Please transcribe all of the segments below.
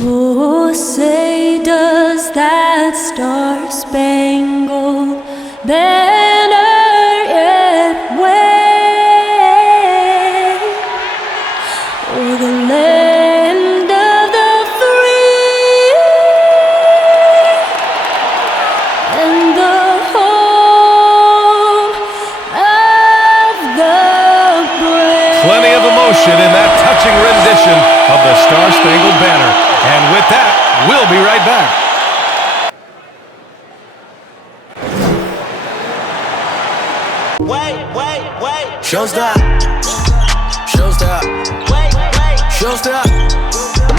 Oh, say does that star-spangled banner yet wave o'er the land of the free and the home of the brave? Plenty of emotion in that touching rendition of the Star-Spangled Banner. And with that, we'll be right back. Wait. Showstop. Showstop.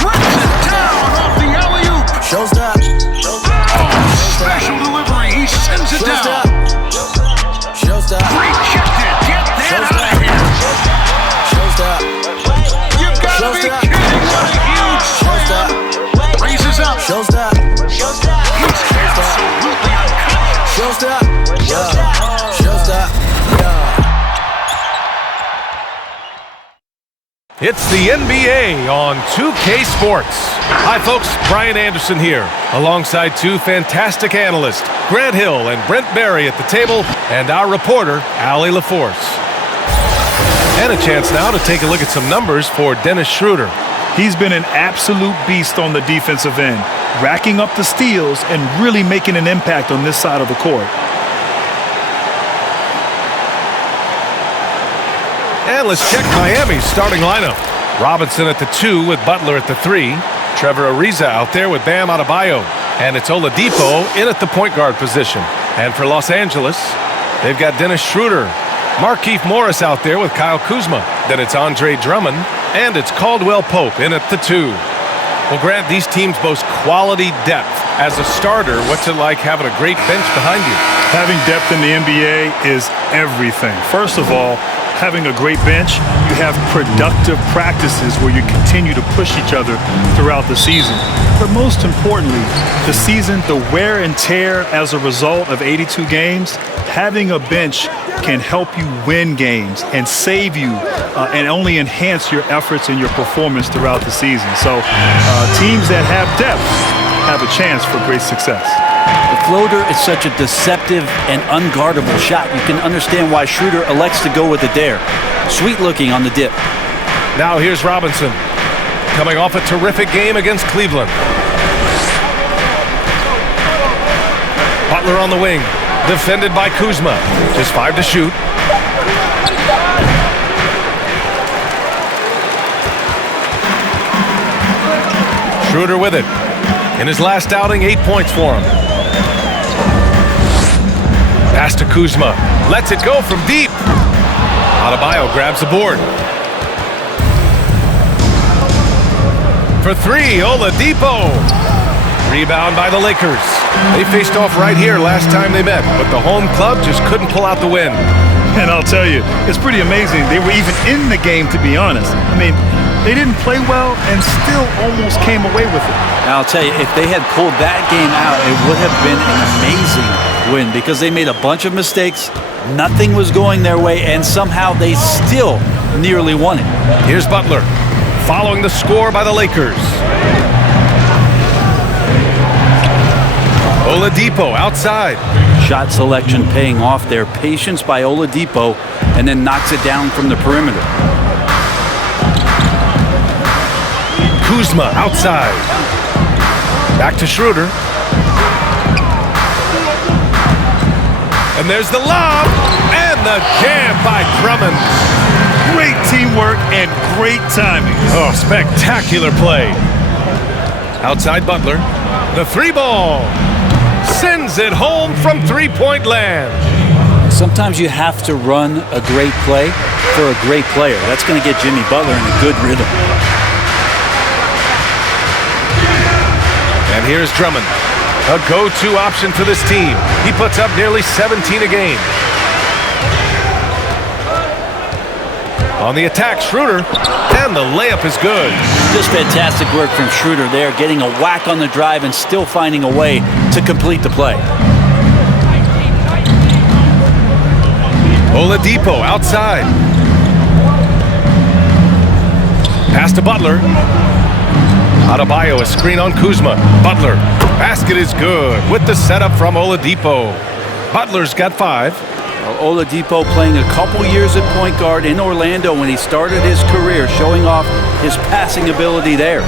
Rips it down off the alley-oop. Showstop. Special delivery. He sends it down. Showstop. Rejected. Get that out of here. Showstop. You've got to be kidding. What a huge slam. Raises up. Showstop. He's absolutely unconscious. Showstop. Showstop. It's the NBA on 2K Sports. Hi folks, Brian Anderson here, alongside two fantastic analysts, Grant Hill and Brent Barry at the table, and our reporter, Allie LaForce. And a chance now to take a look at some numbers for Dennis Schroeder. He's been an absolute beast on the defensive end, racking up the steals and really making an impact on this side of the court. And let's check Miami's starting lineup. Robinson at the 2 with Butler at the 3. Trevor Ariza out there with Bam Adebayo. And it's Oladipo in at the point guard position. And for Los Angeles, they've got Dennis Schroeder. Markieff Morris out there with Kyle Kuzma. Then it's Andre Drummond. And it's Caldwell Pope in at the 2. Well, Grant, these teams boast quality depth. As a starter, what's it like having a great bench behind you? Having depth in the NBA is everything. First of all, having a great bench, you have productive practices where you continue to push each other throughout the season. But most importantly, the season, the wear and tear as a result of 82 games, having a bench can help you win games and save you and only enhance your efforts and your performance throughout the season. So teams that have depth have a chance for great success. The floater is such a deceptive and unguardable shot. You can understand why Schroeder elects to go with the dare. Sweet looking on the dip. Now here's Robinson, coming off a terrific game against Cleveland. Butler on the wing, defended by Kuzma. Just 5 to shoot. Schroeder with it. In his last outing, 8 points for him. Pass to Kuzma. Lets it go from deep. Adebayo grabs the board. For 3, Oladipo. Rebound by the Lakers. They faced off right here last time they met, but the home club just couldn't pull out the win. And I'll tell you, it's pretty amazing. They were even in the game, to be honest. I mean, they didn't play well and still almost came away with it. And I'll tell you, if they had pulled that game out, it would have been an amazing win because they made a bunch of mistakes. Nothing was going their way, and somehow they still nearly won it. Here's Butler, following the score by the Lakers. Oladipo outside. Shot selection paying off there. Patience by Oladipo, and then knocks it down from the perimeter. Kuzma outside. Back to Schroeder. And there's the lob. And the jam by Drummond. Great teamwork and great timing. Oh, spectacular play. Outside Butler. The 3-ball. Sends it home from three-point land. Sometimes you have to run a great play for a great player. That's going to get Jimmy Butler in a good rhythm. And here's Drummond, a go-to option for this team. He puts up nearly 17 a game. On the attack, Schroeder, and the layup is good. Just fantastic work from Schroeder there, getting a whack on the drive and still finding a way to complete the play. Oladipo outside. Pass to Butler. Adebayo, a screen on Kuzma. Butler. Basket is good with the setup from Oladipo. Butler's got 5. Oladipo playing a couple years at point guard in Orlando when he started his career, showing off his passing ability there.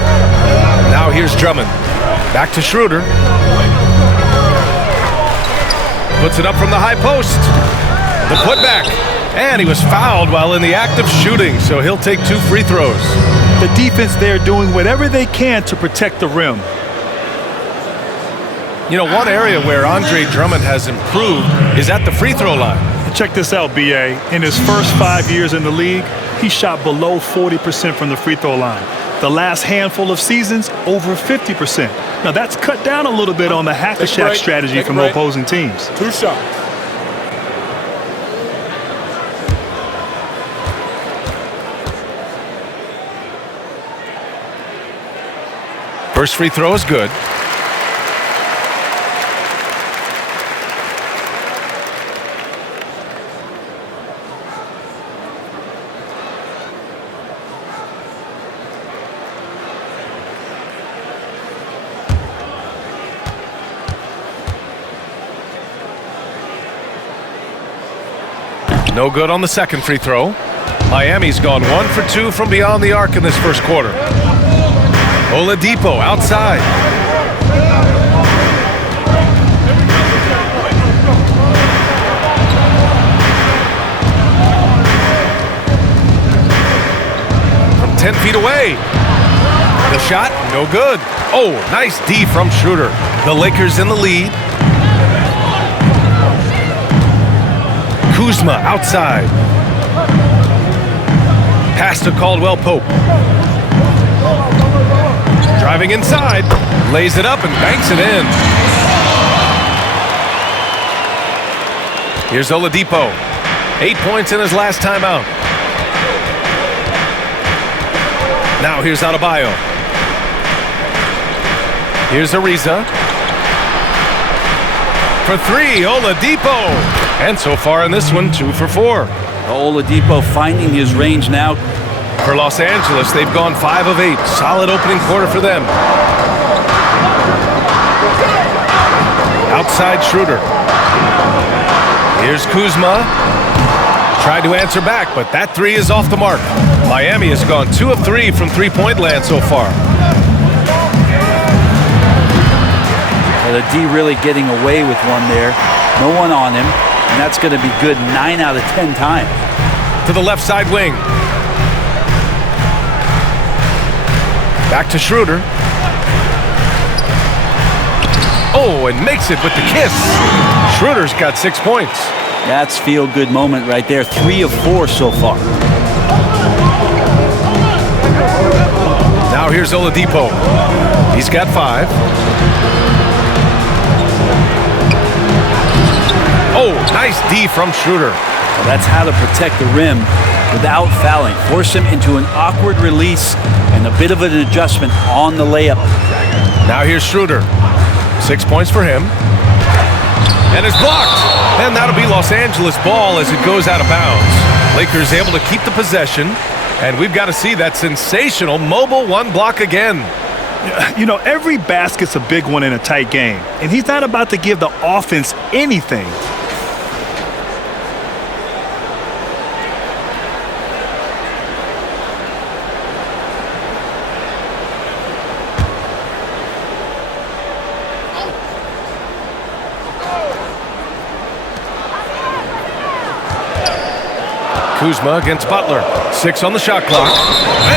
Now here's Drummond. Back to Schroeder. Puts it up from the high post. The putback. And he was fouled while in the act of shooting, so he'll take 2 free throws. The defense there doing whatever they can to protect the rim. You know, one area where Andre Drummond has improved is at the free throw line. Check this out, B.A. In his first 5 years in the league, he shot below 40% from the free throw line. The last handful of seasons, over 50%. Now, that's cut down a little bit on the hack-a-shack strategy from opposing teams. 2 shots. First free throw is good. No good on the second free throw. Miami's gone 1 for 2 from beyond the arc in this first quarter. Oladipo outside. From 10 feet away. The shot, no good. Oh, nice D from Schroeder. The Lakers in the lead. Kuzma outside. Pass to Caldwell Pope. Driving inside, lays it up and banks it in. Here's Oladipo. 8 points in his last time out. Now here's Adebayo. Here's Ariza. For 3, Oladipo. And so far in this one, 2 for 4. Oladipo finding his range now. For Los Angeles, they've gone 5 of 8. Solid opening quarter for them. Outside Schroeder. Here's Kuzma. Tried to answer back, but that 3 is off the mark. Miami has gone 2 of 3 from three-point land so far. The D really getting away with one there. No one on him, and that's going to be good 9 out of 10 times. To the left side wing. Back to Schroeder. Oh, and makes it with the kiss. Schroeder's got 6 points. That's feel-good moment right there. 3 of 4 so far. Now here's Oladipo. He's got 5. Oh, nice D from Schroeder. Well, that's how to protect the rim without fouling. Force him into an awkward release and a bit of an adjustment on the layup. Now here's Schroeder. 6 points for him. And it's blocked. And that'll be Los Angeles ball as it goes out of bounds. Lakers able to keep the possession. And we've got to see that sensational mobile 1 block again. You know, every basket's a big one in a tight game. And he's not about to give the offense anything. Kuzma against Butler. 6 on the shot clock.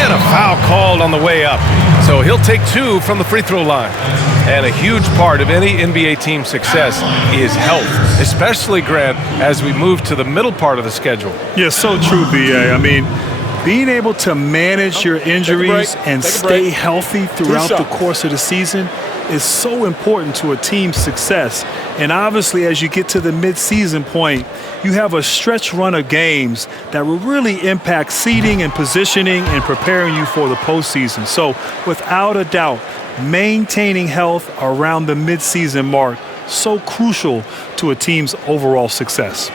And a foul called on the way up. So he'll take 2 from the free throw line. And a huge part of any NBA team's success is health, especially, Grant, as we move to the middle part of the schedule. Yeah, so true, B.A. I mean, being able to manage your injuries and stay healthy throughout the course of the season is so important to a team's success. And obviously, as you get to the mid-season point, you have a stretch run of games that will really impact seeding and positioning and preparing you for the postseason. So without a doubt, maintaining health around the mid-season mark, so crucial to a team's overall success.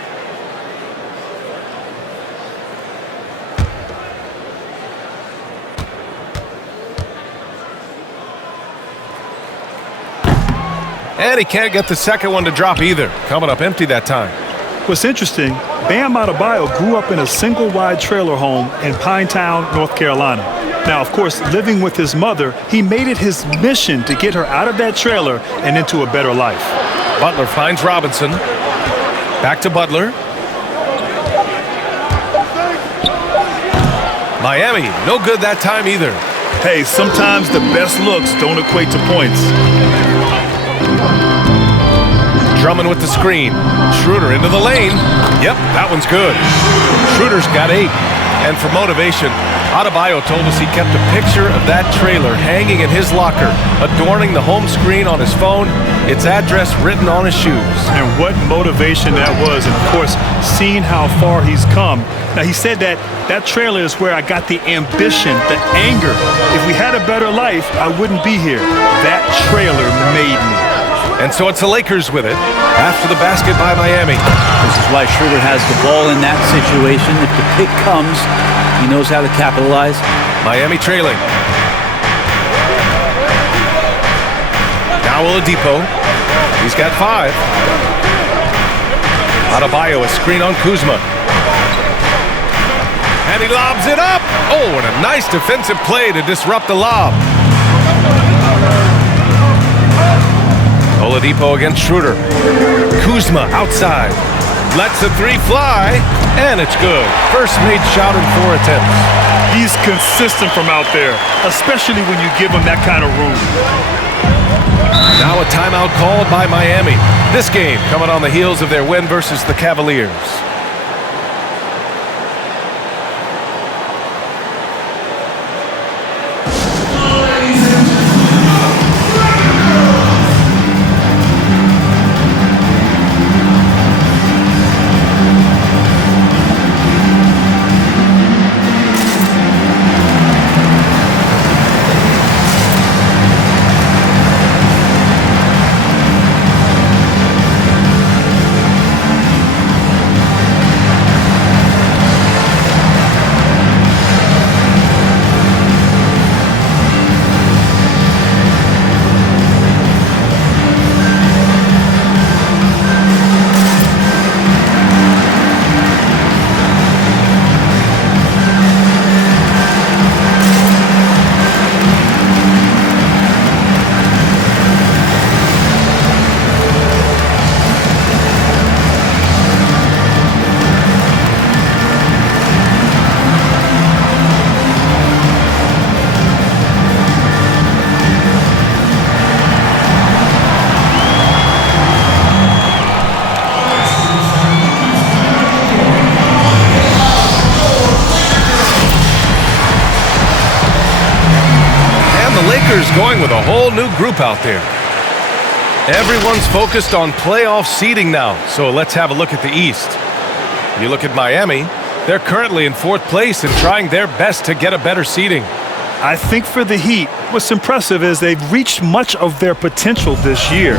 And he can't get the second one to drop either. Coming up empty that time. What's interesting, Bam Adebayo grew up in a single-wide trailer home in Pinetown, North Carolina. Now, of course, living with his mother, he made it his mission to get her out of that trailer and into a better life. Butler finds Robinson. Back to Butler. Miami, no good that time either. Hey, sometimes the best looks don't equate to points. Drummond with the screen. Schroeder into the lane. Yep, that one's good. Schroeder's got 8. And for motivation, Adebayo told us he kept a picture of that trailer hanging in his locker, adorning the home screen on his phone, its address written on his shoes. And what motivation that was, and of course, seeing how far he's come. Now, he said that that trailer is where I got the ambition, the anger. If we had a better life, I wouldn't be here. That trailer made me. And so it's the Lakers with it after the basket by Miami. This is why Schroeder has the ball in that situation. If the pick comes, he knows how to capitalize. Miami trailing. Now Oladipo. He's got 5. Adebayo, a screen on Kuzma. And he lobs it up. Oh, and a nice defensive play to disrupt the lob. Oladipo against Schroeder. Kuzma outside. Lets the 3 fly, and it's good. First made shot in 4 attempts. He's consistent from out there, especially when you give him that kind of room. Now a timeout called by Miami. This game coming on the heels of their win versus the Cavaliers. Going with a whole new group out there. Everyone's focused on playoff seeding now, so let's have a look at the East. You look at Miami, they're currently in 4th place and trying their best to get a better seeding. I think for the Heat, what's impressive is they've reached much of their potential this year.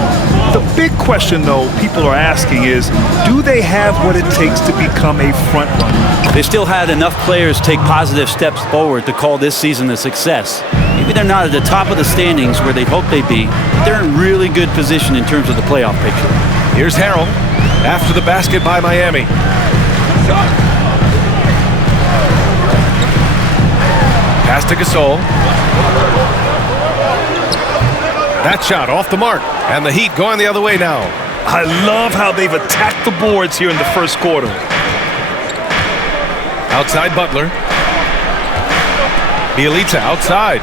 The big question, though, people are asking is, do they have what it takes to become a front runner? They still had enough players take positive steps forward to call this season a success. Maybe they're not at the top of the standings where they'd hope they'd be, but they're in really good position in terms of the playoff picture. Here's Harrell after the basket by Miami. Pass to Gasol. That shot off the mark, and the Heat going the other way now. I love how they've attacked the boards here in the first quarter. Outside Butler. Bielitsa outside.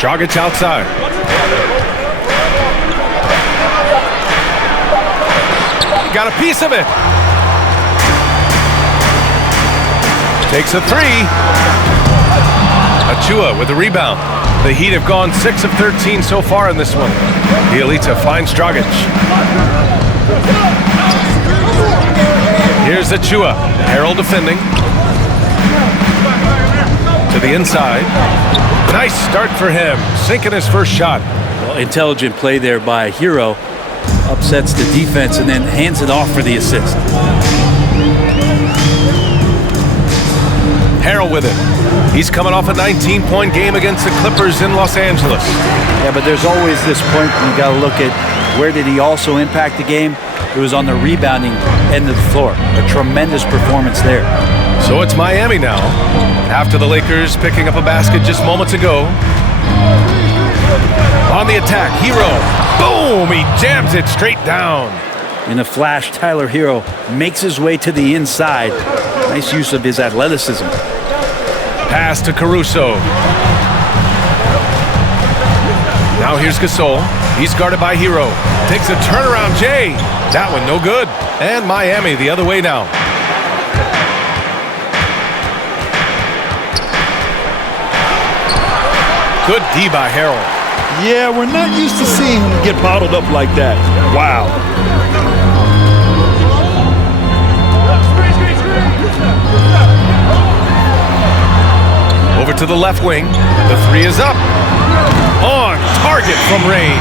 Dragic outside. Got a piece of it. Takes a 3. Achua with the rebound. The Heat have gone 6 of 13 so far in this one. Bielitsa finds Dragic. Here's Achua. Harrell defending. To the inside. Nice start for him. Sinking his first shot. Well, intelligent play there by Hero. Upsets the defense and then hands it off for the assist. Harrell with it. He's coming off a 19-point game against the Clippers in Los Angeles. Yeah, but there's always this point you got to look at where did he also impact the game. It was on the rebounding end of the floor. A tremendous performance there. So it's Miami now, after the Lakers picking up a basket just moments ago. On the attack, Hero. Boom! He jams it straight down. In a flash, Tyler Hero makes his way to the inside. Nice use of his athleticism. Pass to Caruso. Now here's Gasol. He's guarded by Hero. Takes a turnaround J. That one no good. And Miami the other way now. Good D by Harrell. Yeah, we're not used to seeing him get bottled up like that. Wow. Over to the left wing. The three is up. On target from range.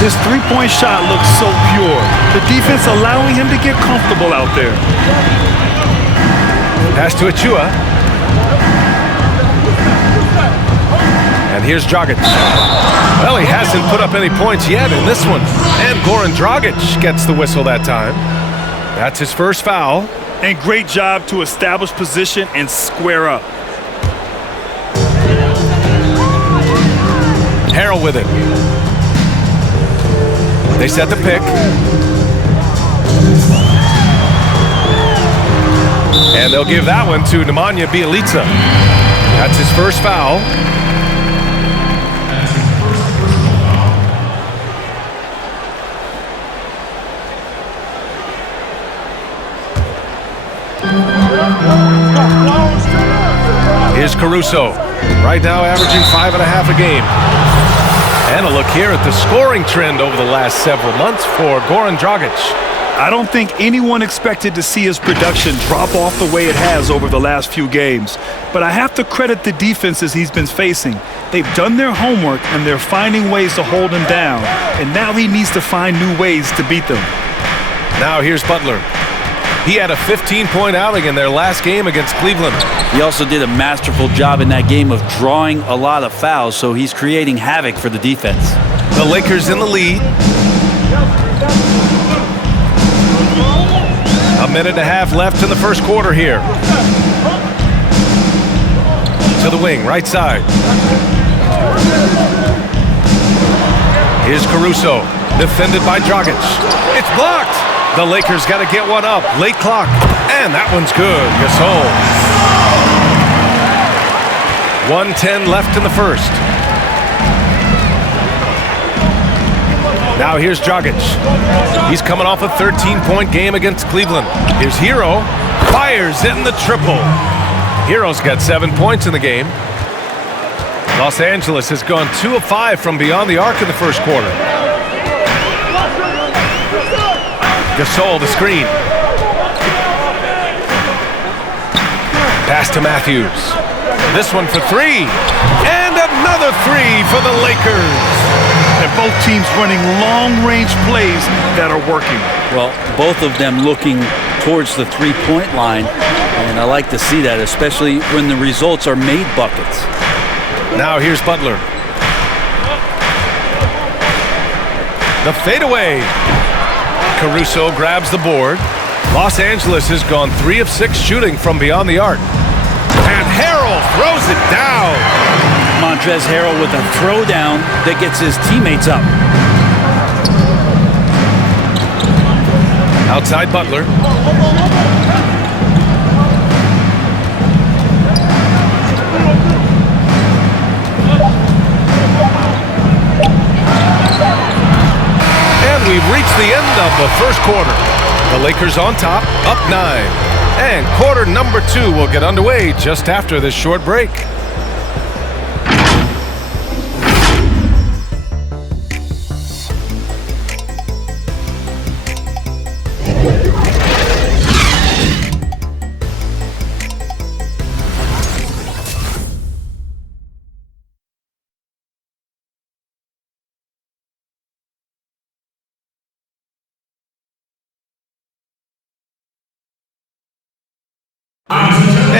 This three-point shot looks so pure. The defense allowing him to get comfortable out there. Pass to Achua. And here's Dragic. Well, he hasn't put up any points yet in this one. And Goran Dragic gets the whistle that time. That's his first foul. And great job to establish position and square up. Harrell with it. They set the pick. And they'll give that one to Nemanja Bjelica. That's his first foul. Here's Caruso. Right now averaging 5.5 a game. And a look here at the scoring trend over the last several months for Goran Dragic. I don't think anyone expected to see his production drop off the way it has over the last few games. But I have to credit the defenses he's been facing. They've done their homework and they're finding ways to hold him down. And now he needs to find new ways to beat them. Now here's Butler. He had a 15-point outing in their last game against Cleveland. He also did a masterful job in that game of drawing a lot of fouls, so he's creating havoc for the defense. The Lakers in the lead. A minute and a half left in the first quarter here. To the wing, right side. Here's Caruso, defended by Dragic. It's blocked. The Lakers got to get one up. Late clock. And that one's good. Gasol. 1:10 left in the first. Now here's Dragic. He's coming off a 13-point game against Cleveland. Here's Hero. Fires in the triple. Hero's got 7 points in the game. Los Angeles has gone 2 of 5 from beyond the arc in the first quarter. Gasol, the screen. Pass to Matthews. This one for three. And another three for the Lakers. And both teams running long-range plays that are working. Well, both of them looking towards the three-point line. And I like to see that, especially when the results are made buckets. Now here's Butler. The fadeaway. Caruso grabs the board. Los Angeles has gone 3 of 6 shooting from beyond the arc. And Harrell throws it down. Montrezl Harrell with a throwdown that gets his teammates up. Outside Butler. We've reached the end of the first quarter. The Lakers on top, up 9. And quarter number 2 will get underway just after this short break.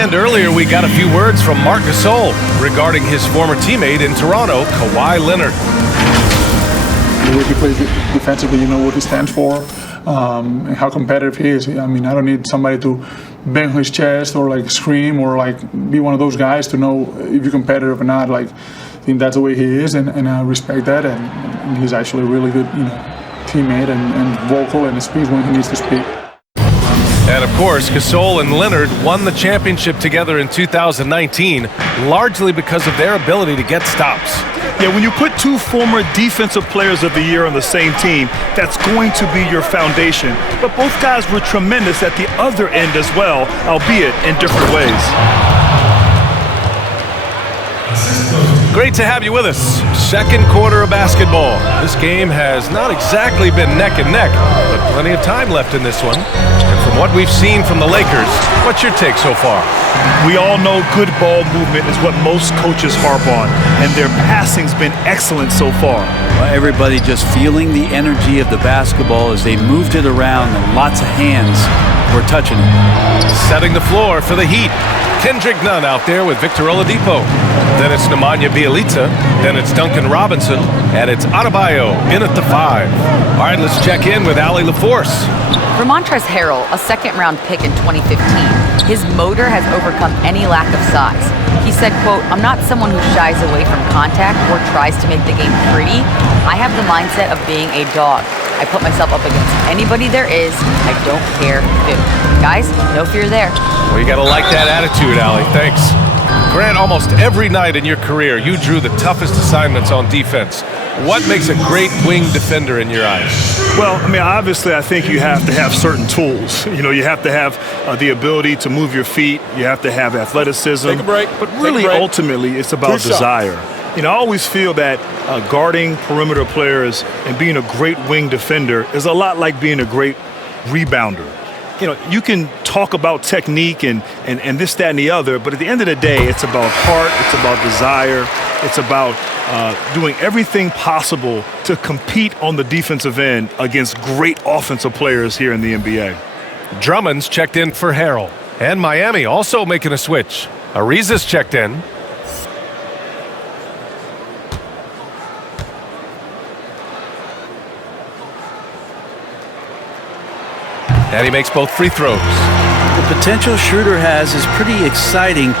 And earlier we got a few words from Marc Gasol regarding his former teammate in Toronto, Kawhi Leonard. The way he plays defensively, you know what he stands for, and how competitive he is. I mean, I don't need somebody to bang his chest or like scream or like be one of those guys to know if you're competitive or not. Like, I think that's the way he is, and I respect that. And he's actually a really good, teammate and vocal and speaks when he needs to speak. And of course, Gasol and Leonard won the championship together in 2019, largely because of their ability to get stops. Yeah, when you put two former Defensive Players of the Year on the same team, that's going to be your foundation. But both guys were tremendous at the other end as well, albeit in different ways. Great to have you with us. Second quarter of basketball. This game has not exactly been neck and neck, but plenty of time left in this one. And from what we've seen from the Lakers, what's your take so far? We all know good ball movement is what most coaches harp on, and their passing's been excellent so far. Well, everybody just feeling the energy of the basketball as they moved it around, and lots of hands were touching it. Setting the floor for the Heat. Kendrick Nunn out there with Victor Oladipo. Then it's Nemanja Bjelica. Then it's Duncan Robinson. And it's Adebayo in at the 5. All right, let's check in with Allie LaForce. For Montrezl Harrell, a second-round pick in 2015, his motor has overcome any lack of size. He said, quote, "I'm not someone who shies away from contact or tries to make the game pretty. I have the mindset of being a dog. I put myself up against anybody there is. I don't care who." Guys, no fear there. Well, you got to like that attitude, Allie. Thanks. Grant, almost every night in your career, you drew the toughest assignments on defense. What makes a great wing defender in your eyes? Well, I mean, obviously, I think you have to have certain tools. You have to have the ability to move your feet. You have to have athleticism. Take a break. But really, ultimately, it's about desire. I always feel that guarding perimeter players and being a great wing defender is a lot like being a great rebounder. You can talk about technique and this, that, and the other, but at the end of the day, it's about heart, it's about desire, it's about doing everything possible to compete on the defensive end against great offensive players here in the NBA. Drummond's checked in for Harrell. And Miami also making a switch. Ariza's checked in. And he makes both free throws. The potential Schroeder has is pretty exciting.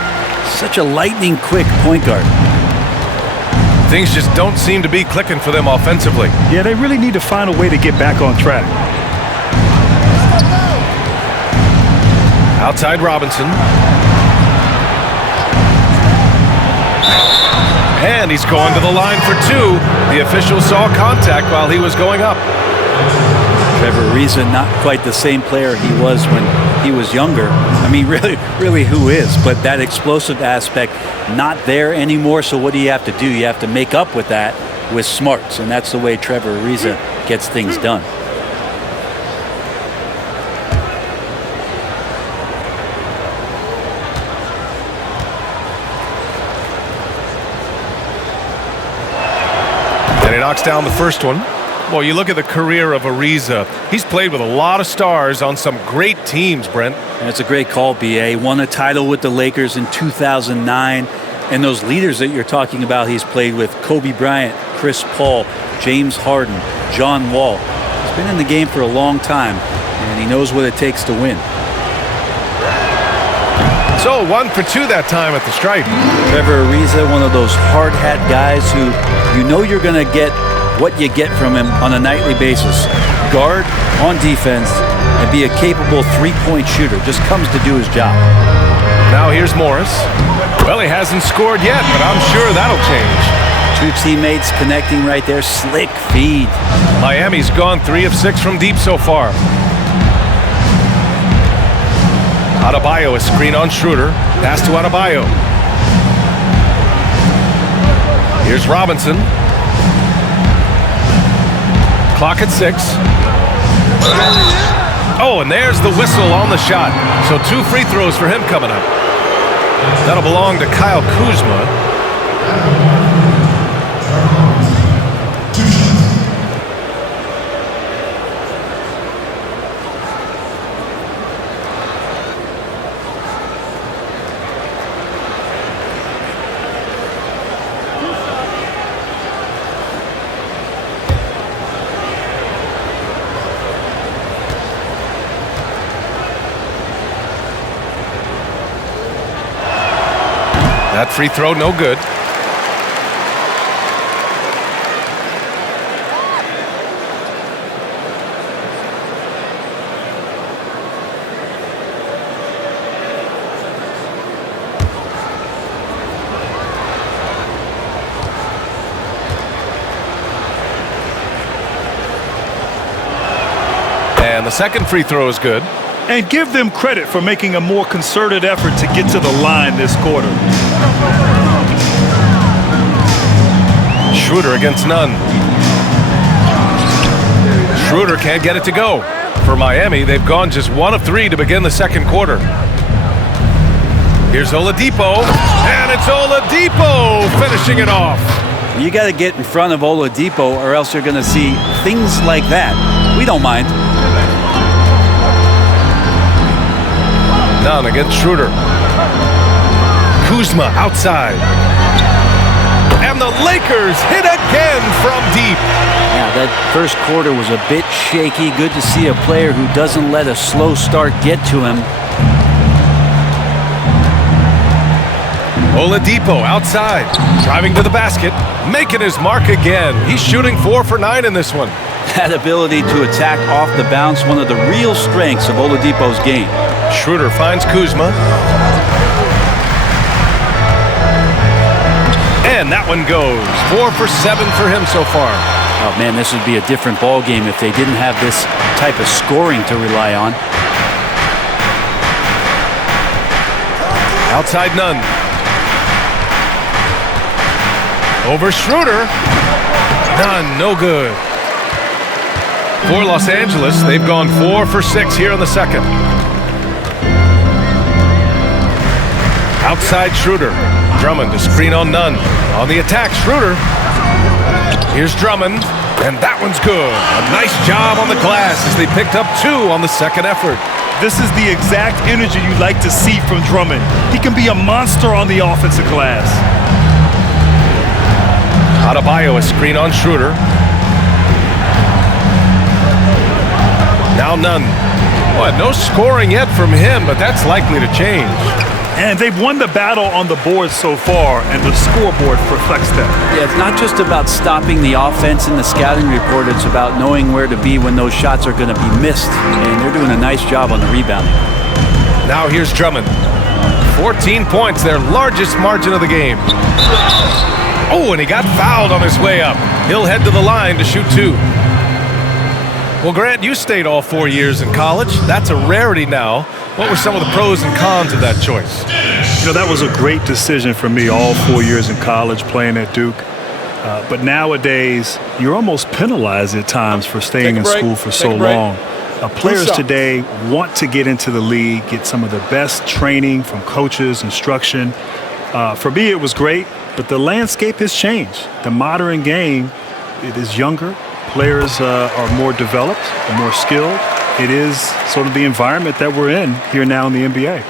Such a lightning-quick point guard. Things just don't seem to be clicking for them offensively. Yeah, they really need to find a way to get back on track. Outside Robinson. And he's going to the line for 2. The official saw contact while he was going up. Trevor Ariza, not quite the same player he was when he was younger. I mean, really who is? But that explosive aspect, not there anymore. So what do you have to do? You have to make up with that with smarts. And that's the way Trevor Ariza gets things done. And he knocks down the first one. Well, you look at the career of Ariza. He's played with a lot of stars on some great teams, Brent. That's a great call, B.A. Won a title with the Lakers in 2009. And those leaders that you're talking about he's played with, Kobe Bryant, Chris Paul, James Harden, John Wall. He's been in the game for a long time, and he knows what it takes to win. So 1 for 2 that time at the stripe. Trevor Ariza, one of those hard hat guys who you're going to get what you get from him on a nightly basis. Guard on defense and be a capable three-point shooter. Just comes to do his job. Now here's Morris. Well, he hasn't scored yet, but I'm sure that'll change. Two teammates connecting right there. Slick feed. Miami's gone 3 of 6 from deep so far. Adebayo, a screen on Schroeder. Pass to Adebayo. Here's Robinson. Clock at 6. Oh, and there's the whistle on the shot. So 2 free throws for him coming up. That'll belong to Kyle Kuzma. That free throw, no good. And the second free throw is good. And give them credit for making a more concerted effort to get to the line this quarter. Schroeder against Nunn. Schroeder can't get it to go. For Miami, they've gone just 1 of 3 to begin the second quarter. Here's Oladipo, and it's Oladipo finishing it off. You got to get in front of Oladipo or else you're going to see things like that. We don't mind. Nunn against Schroeder. Kuzma outside. And the Lakers hit again from deep. Yeah, that first quarter was a bit shaky. Good to see a player who doesn't let a slow start get to him. Oladipo outside, driving to the basket, making his mark again. He's shooting 4 for 9 in this one. That ability to attack off the bounce, one of the real strengths of Oladipo's game. Schroeder finds Kuzma. And that one goes. 4 for 7 for him so far. Oh man, this would be a different ball game if they didn't have this type of scoring to rely on. Outside Nunn. Over Schroeder. Nunn, no good. For Los Angeles, they've gone 4 for 6 here in the second. Outside Schroeder. Drummond to screen on Nunn. On the attack, Schroeder. Here's Drummond, and that one's good. A nice job on the glass as they picked up 2 on the second effort. This is the exact energy you like to see from Drummond. He can be a monster on the offensive glass. Adebayo a screen on Schroeder. Now Nunn. Well, no scoring yet from him, but that's likely to change. And they've won the battle on the board so far, and the scoreboard reflects that. Yeah, it's not just about stopping the offense in the scouting report. It's about knowing where to be when those shots are going to be missed. And they're doing a nice job on the rebounding. Now here's Drummond. 14 points, their largest margin of the game. Oh, and he got fouled on his way up. He'll head to the line to shoot 2. Well, Grant, you stayed all 4 years in college. That's a rarity now. What were some of the pros and cons of that choice? You know, that was a great decision for me, all 4 years in college playing at Duke. But nowadays, you're almost penalized at times for staying in school for so long. Players today want to get into the league, get some of the best training from coaches, instruction. For me, it was great, but the landscape has changed. The modern game, it is younger. Players are more developed, more skilled. It is sort of the environment that we're in here now in the NBA.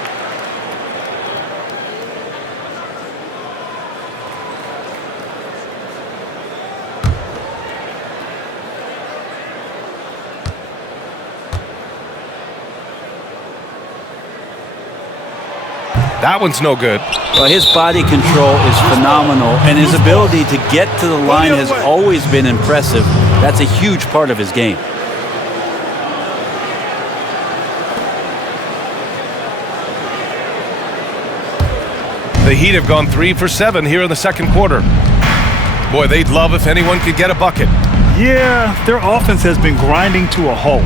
That one's no good. Well, his body control is phenomenal, and his ability to get to the line has always been impressive. That's a huge part of his game. The Heat have gone 3 for 7 here in the second quarter. Boy, they'd love if anyone could get a bucket. Yeah, their offense has been grinding to a halt.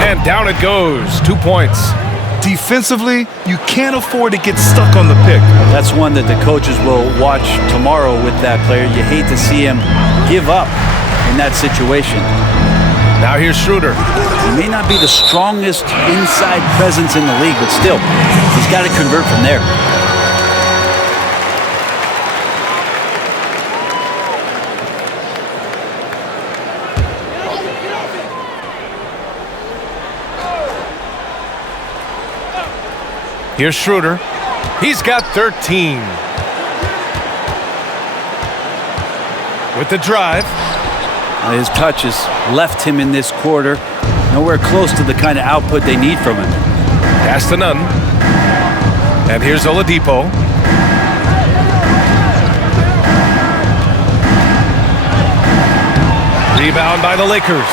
And down it goes. 2 points. Defensively, you can't afford to get stuck on the pick. That's one that the coaches will watch tomorrow with that player. You hate to see him give up in that situation. Now here's Schroeder. He may not be the strongest inside presence in the league, but still, he's got to convert from there. Here's Schroeder. He's got 13. With the drive. His touch has left him in this quarter. Nowhere close to the kind of output they need from him. Pass to Nunn. And here's Oladipo. Rebound by the Lakers.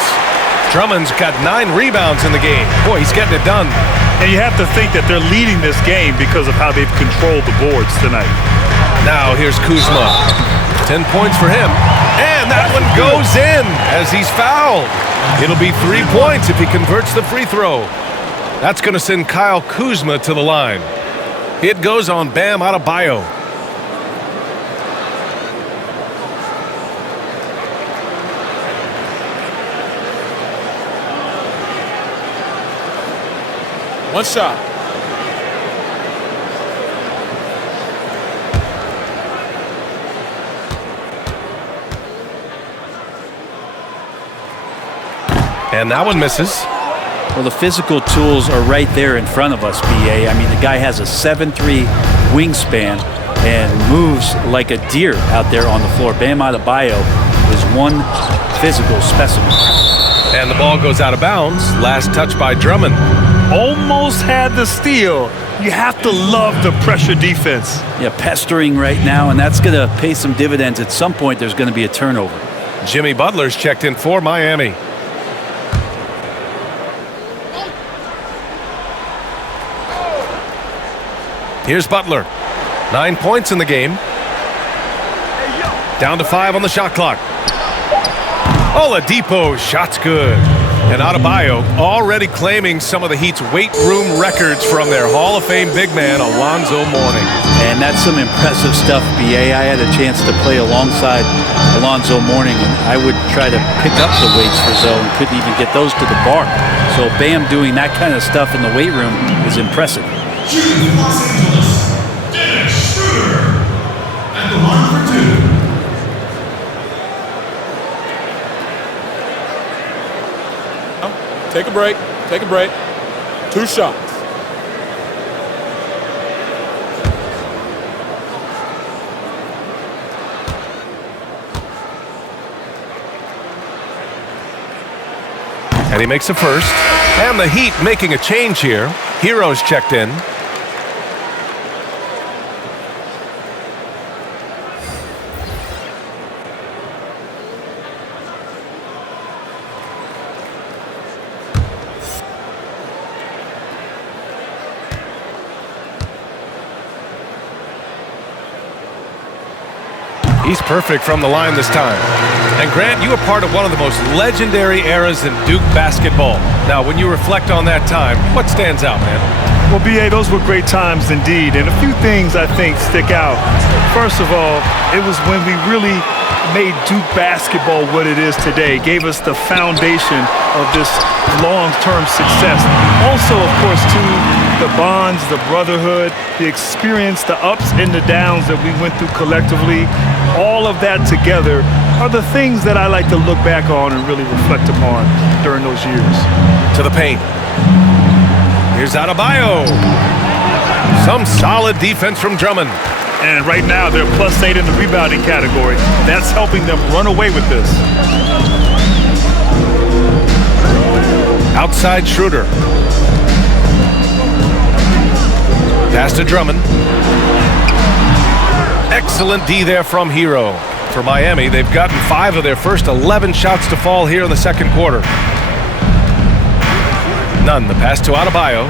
Drummond's got 9 rebounds in the game. Boy, he's getting it done. And you have to think that they're leading this game because of how they've controlled the boards tonight. Now here's Kuzma. 10 points for him. And that one goes in as he's fouled. It'll be 3 points if he converts the free throw. That's going to send Kyle Kuzma to the line. It goes on Bam Adebayo. One shot. And that one misses. Well, the physical tools are right there in front of us, BA. I mean, the guy has a 7'3" wingspan and moves like a deer out there on the floor. Bam Adebayo is one physical specimen. And the ball goes out of bounds. Last touch by Drummond. Almost had the steal. You have to love the pressure defense. Yeah, pestering right now, and that's going to pay some dividends. At some point, there's going to be a turnover. Jimmy Butler's checked in for Miami. Here's Butler. 9 points in the game. Down to 5 on the shot clock. Oladipo, shot's good. And Adebayo already claiming some of the Heat's weight room records from their Hall of Fame big man, Alonzo Mourning. And that's some impressive stuff, BA. I had a chance to play alongside Alonzo Mourning, and I would try to pick up the weights for zone. Couldn't even get those to the bar. So Bam doing that kind of stuff in the weight room is impressive. Take a break. Take a break. 2 shots. And he makes a first. And the Heat making a change here. Hero's checked in. He's perfect from the line this time. And Grant, you were part of one of the most legendary eras in Duke basketball. Now, when you reflect on that time, what stands out, man? Well, BA, those were great times indeed. And a few things I think stick out. First of all, it was when we really made Duke basketball what it is today, gave us the foundation of this long-term success. Also, of course, too, the bonds, the brotherhood, the experience, the ups and the downs that we went through collectively, all of that together are the things that I like to look back on and really reflect upon during those years. To the paint. Here's Adebayo. Some solid defense from Drummond. And right now, they're +8 in the rebounding category. That's helping them run away with this. Outside Schroeder. Pass to Drummond. Excellent D there from Hero. For Miami, they've gotten 5 of their first 11 shots to fall here in the second quarter. None. The pass to Adebayo.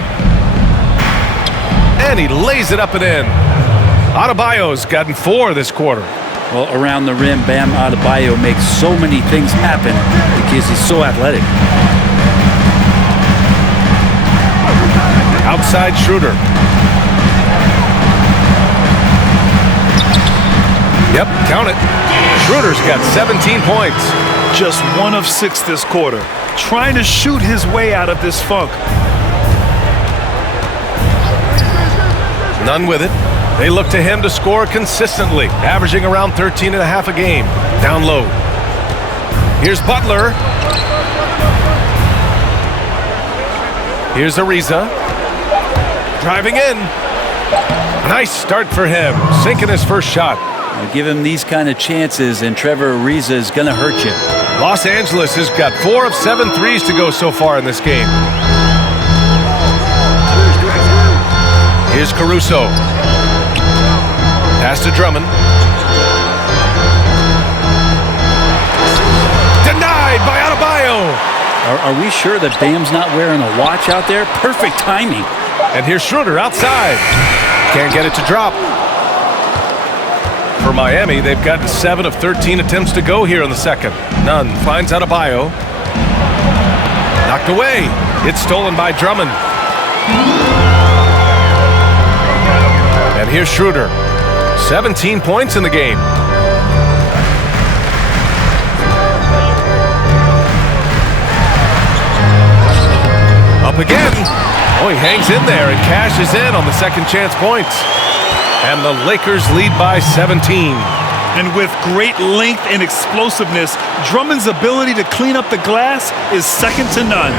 And he lays it up and in. Adebayo's gotten 4 this quarter. Well, around the rim, Bam Adebayo makes so many things happen because he's so athletic. Outside Schroeder. Yep, count it. Schroeder's got 17 points. Just 1 of 6 this quarter. Trying to shoot his way out of this funk. None with it. They look to him to score consistently, averaging around 13.5 a game. Down low. Here's Butler. Here's Ariza. Driving in. Nice start for him. Sinking his first shot. Give him these kind of chances, and Trevor Ariza is going to hurt you. Los Angeles has got 4 of 7 threes to go so far in this game. Here's Caruso. Pass to Drummond. Denied Adebayo. Are we sure that Bam's not wearing a watch out there? Perfect timing. And here's Schroeder outside. Can't get it to drop. For Miami, they've gotten 7 of 13 attempts to go here in the second. Nunn finds Adebayo. Knocked away. It's stolen by Drummond. And here's Schroeder. 17 points in the game. Up again. Oh, he hangs in there and cashes in on the second chance points. And the Lakers lead by 17. And with great length and explosiveness, Drummond's ability to clean up the glass is second to none.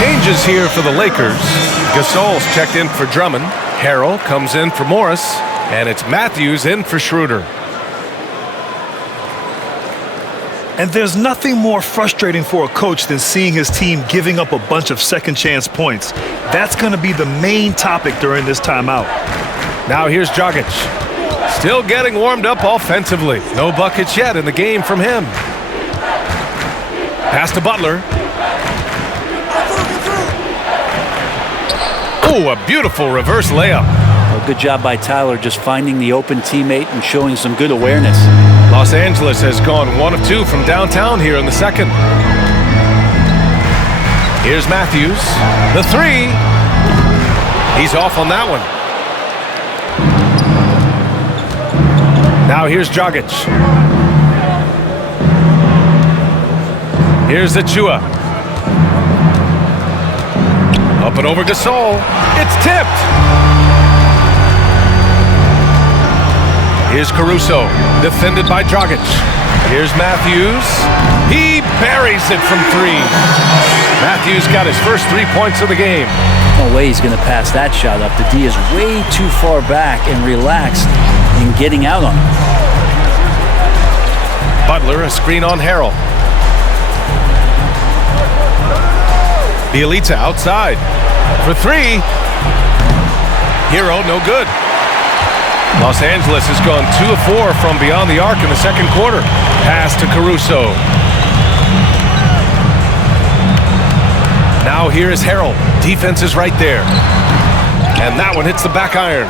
Changes here for the Lakers. Gasol's checked in for Drummond. Harrell comes in for Morris. And it's Matthews in for Schroeder. And there's nothing more frustrating for a coach than seeing his team giving up a bunch of second chance points. That's going to be the main topic during this timeout. Now here's Dragic. Still getting warmed up offensively. No buckets yet in the game from him. Pass to Butler. Oh, a beautiful reverse layup. Well, good job by Tyler just finding the open teammate and showing some good awareness. Los Angeles has gone 1 of 2 from downtown here in the second. Here's Matthews. The 3. He's off on that one. Now here's Dragic. Here's Achua. Up and over Gasol. It's tipped. Here's Caruso, defended by Dragic. Here's Matthews. He buries it from 3. Matthews got his first 3 points of the game. No way he's going to pass that shot up. The D is way too far back and relaxed in getting out on it. Butler, a screen on Harrell. Bielitsa outside for 3. Hero, no good. Los Angeles has gone 2 of 4 from beyond the arc in the second quarter. Pass to Caruso. Now here is Harrell. Defense is right there. And that one hits the back iron.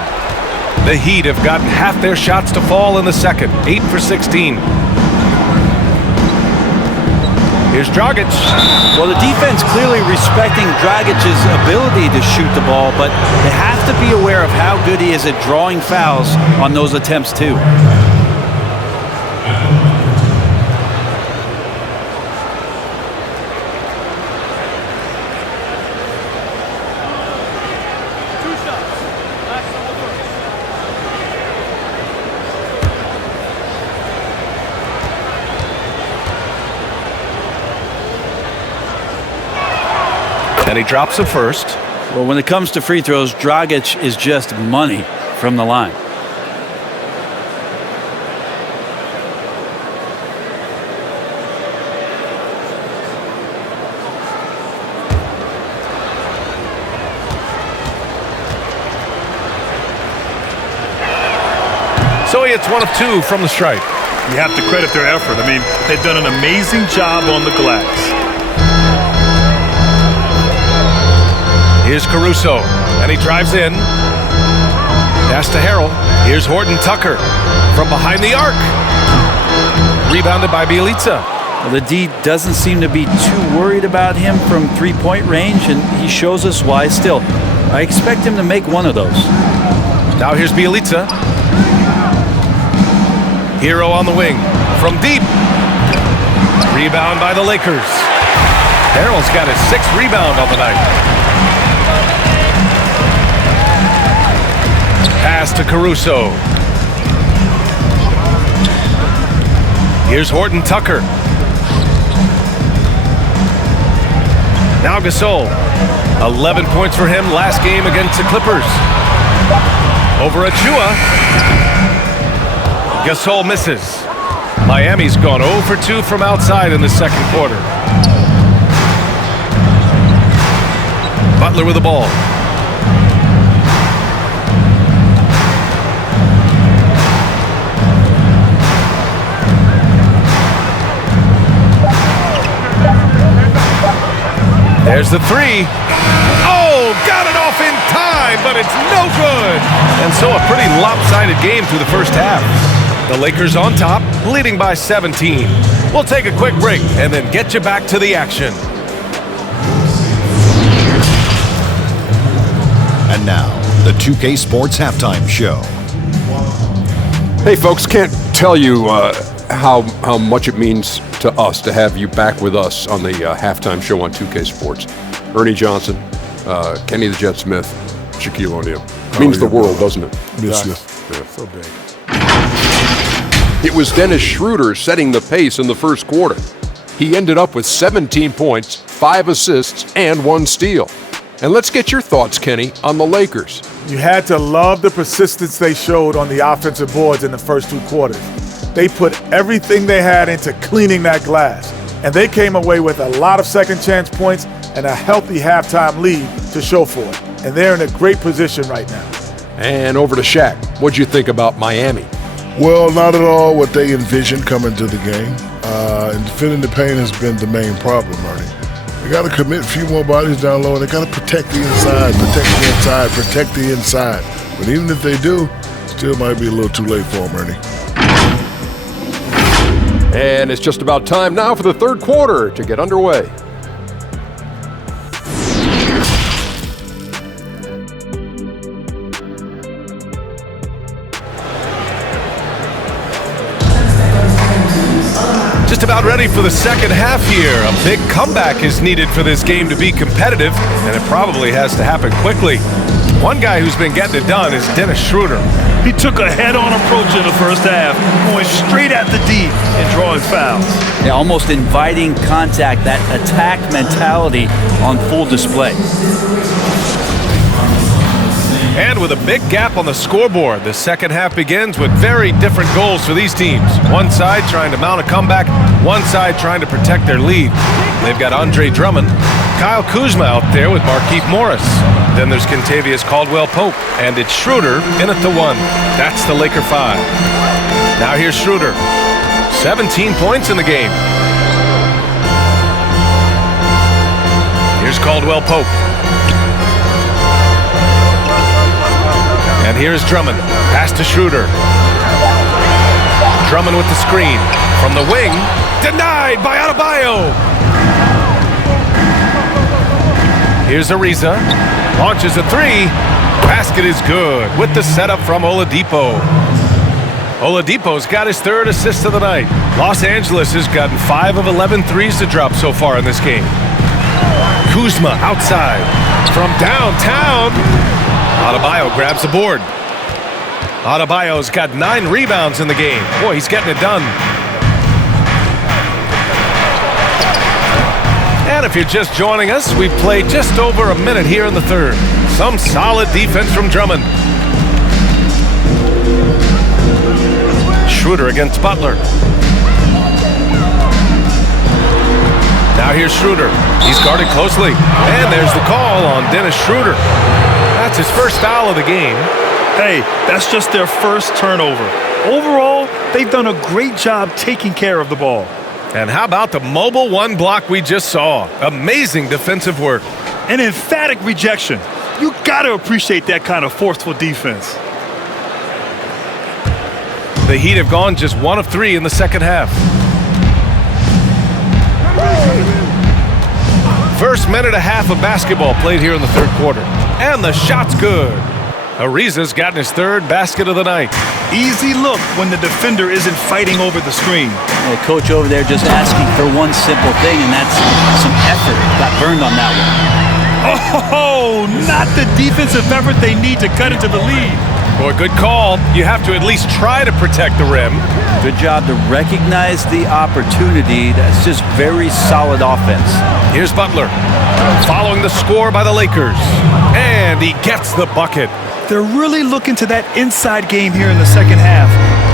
The Heat have gotten half their shots to fall in the second. 8 for 16. Here's Dragic. Well, the defense clearly respecting Dragic's ability to shoot the ball, but they have to be aware of how good he is at drawing fouls on those attempts too. And he drops the first. Well, when it comes to free throws, Dragic is just money from the line. So he hits 1 of 2 from the stripe. You have to credit their effort. I mean, they've done an amazing job on the glass. Here's Caruso, and he drives in. Pass to Harrell. Here's Horton Tucker from behind the arc. Rebounded by Bielitsa. Well, the D doesn't seem to be too worried about him from three-point range, and he shows us why still. I expect him to make one of those. Now here's Bielitsa. Hero on the wing from deep. Rebound by the Lakers. Harrell's got his 6th rebound on the night. Pass to Caruso. Here's Horton Tucker. Now Gasol. 11 points for him last game against the Clippers. Over Achua. Gasol misses. Miami's gone 0 for 2 from outside in the second quarter. Butler with the ball. There's the 3. Oh, got it off in time, but it's no good. And so a pretty lopsided game through the first half. The Lakers on top, leading by 17. We'll take a quick break and then get you back to the action. And now, the 2K Sports Halftime Show. Hey folks, can't tell you how much it means to us to have you back with us on the halftime show on 2K Sports. Ernie Johnson, Kenny the Jet Smith, Shaquille O'Neal. Means the world, doesn't it? Miss you. Yeah. So big. It was Dennis Schroeder setting the pace in the first quarter. He ended up with 17 points, 5 assists, and 1 steal. And let's get your thoughts, Kenny, on the Lakers. You had to love the persistence they showed on the offensive boards in the first 2 quarters. They put everything they had into cleaning that glass. And they came away with a lot of second chance points and a healthy halftime lead to show for it. And they're in a great position right now. And over to Shaq. What'd you think about Miami? Well, not at all what they envisioned coming to the game. And defending the paint has been the main problem, Ernie. They got to commit a few more bodies down low, and they got to protect the inside, protect the inside. But even if they do, still might be a little too late for them, Ernie. And it's just about time now for the third quarter to get underway. Just about ready for the second half here. A big comeback is needed for this game to be competitive, and it probably has to happen quickly. One guy who's been getting it done is Dennis Schroeder. He took a head-on approach in the first half, going straight at the D and drawing fouls. Yeah, almost inviting contact, that attack mentality on full display. And with a big gap on the scoreboard, the second half begins with very different goals for these teams. One side trying to mount a comeback, one side trying to protect their lead. They've got Andre Drummond, Kyle Kuzma out there with Markieff Morris. Then there's Kentavious Caldwell-Pope, and it's Schroeder in at the 1. That's the Laker 5. Now here's Schroeder. 17 points in the game. Here's Caldwell-Pope. And here's Drummond. Pass to Schroeder. Drummond with the screen. From the wing. Denied by Adebayo. Here's Ariza. Launches a 3. Basket is good with the setup from Oladipo. Oladipo's got his 3rd assist of the night. Los Angeles has gotten 5 of 11 threes to drop so far in this game. Kuzma outside. From downtown. Adebayo grabs the board. Adebayo's got 9 rebounds in the game. Boy, he's getting it done. And if you're just joining us, we've played just over a minute here in the third. Some solid defense from Drummond. Schroeder against Butler. Now here's Schroeder. He's guarded closely. And there's the call on Dennis Schroeder. That's his first foul of the game. Hey, that's just their first turnover. Overall, they've done a great job taking care of the ball. And how about the mobile 1 block we just saw? Amazing defensive work. An emphatic rejection. You got to appreciate that kind of forceful defense. The Heat have gone just 1 of 3 in the second half. First minute and a half of basketball played here in the third quarter. And the shot's good. Ariza's gotten his third basket of the night. Easy look when the defender isn't fighting over the screen. Well, coach over there just asking for one simple thing, and that's some effort. Got burned on that one. Oh, not the defensive effort they need to cut into the lead. Boy, good call. You have to at least try to protect the rim. Good job to recognize the opportunity. That's just very solid offense. Here's Butler, following the score by the Lakers. And he gets the bucket. They're really looking to that inside game here in the second half,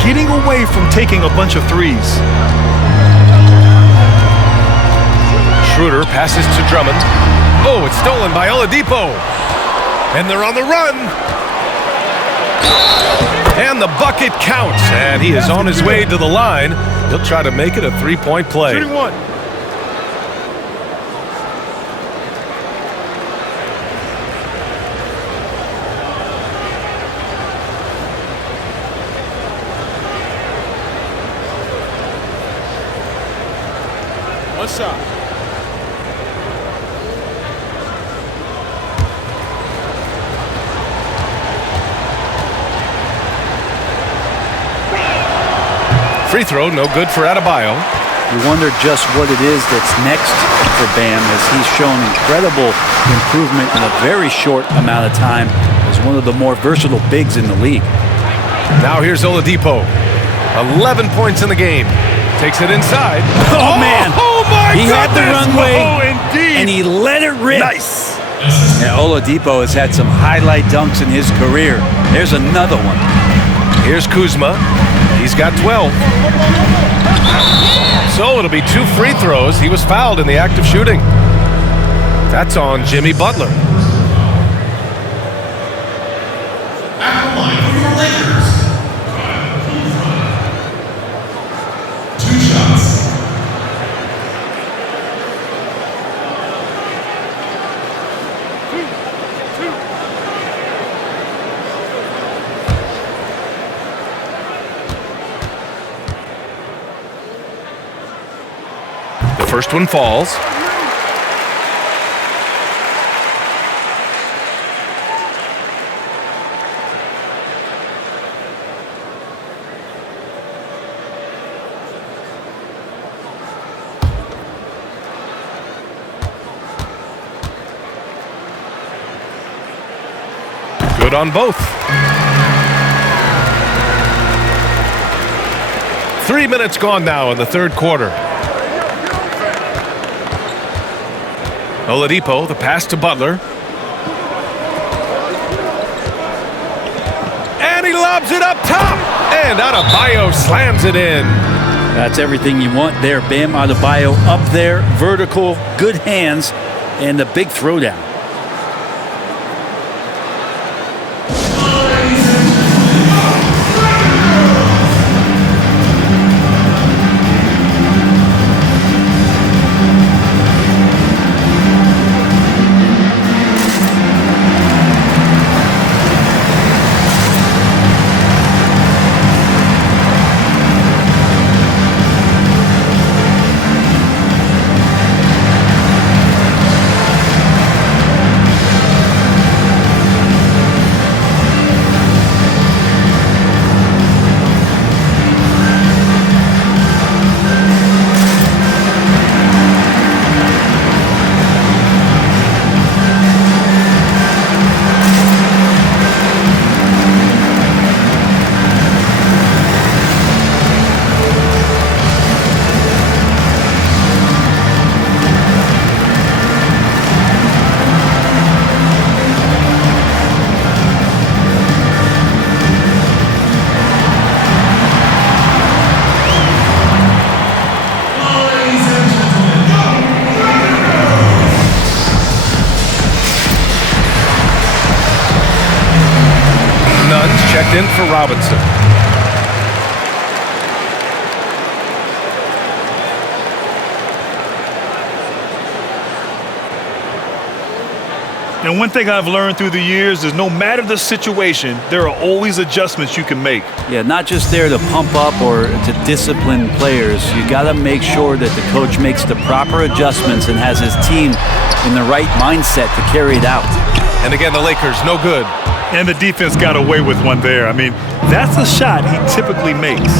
getting away from taking a bunch of threes. Schroeder passes to Drummond. Oh, it's stolen by Oladipo. And they're on the run. And the bucket counts. And he is on his way to the line. He'll try to make it a three-point play. Shooting one. One shot. Free throw, no good for Adebayo. You wonder just what it is that's next for Bam, as he's shown incredible improvement in a very short amount of time as one of the more versatile bigs in the league. Now here's Oladipo. 11 points in the game. Takes it inside. Oh, man. Oh, my He had the goodness. runway, Oh, indeed. and he let it rip. Nice. Now, Oladipo has had some highlight dunks in his career. There's another one. Here's Kuzma. He's got 12. So it'll be 2 free throws. He was fouled in the act of shooting. That's on Jimmy Butler. First one falls. Good on both. 3 minutes gone now in the third quarter. Oladipo, the pass to Butler. And he lobs it up top. And Adebayo slams it in. That's everything you want there. Bam Adebayo up there, vertical, good hands, and the big throwdown. Checked in for Robinson. And one thing I've learned through the years is no matter the situation, there are always adjustments you can make. Yeah, not just there to pump up or to discipline players. You got to make sure that the coach makes the proper adjustments and has his team in the right mindset to carry it out. And again, the Lakers, no good. And the defense got away with one there. I mean, that's a shot he typically makes.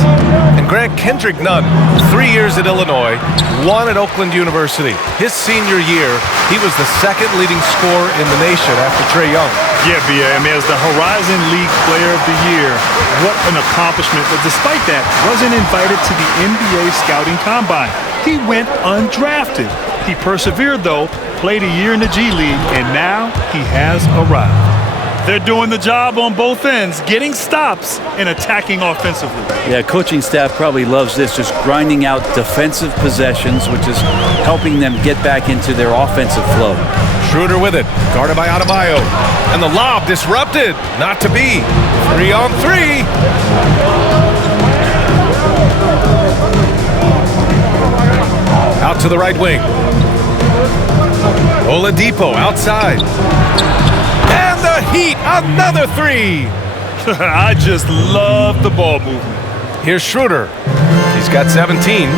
And Grant Kendrick Nunn, 3 years at Illinois, 1 at Oakland University. His senior year, he was the second leading scorer in the nation after Trae Young. Yeah, B.A. I mean, as the Horizon League Player of the Year, what an accomplishment. But despite that, wasn't invited to the NBA Scouting Combine. He went undrafted. He persevered, though, played a year in the G League, and now he has arrived. They're doing the job on both ends, getting stops and attacking offensively. Yeah, coaching staff probably loves this, just grinding out defensive possessions, which is helping them get back into their offensive flow. Schroeder with it, guarded by Adebayo. And the lob disrupted, not to be. 3-on-3. Out to the right wing. Oladipo outside. And the Heat, another 3. I just love the ball movement. Here's Schroeder. He's got 17.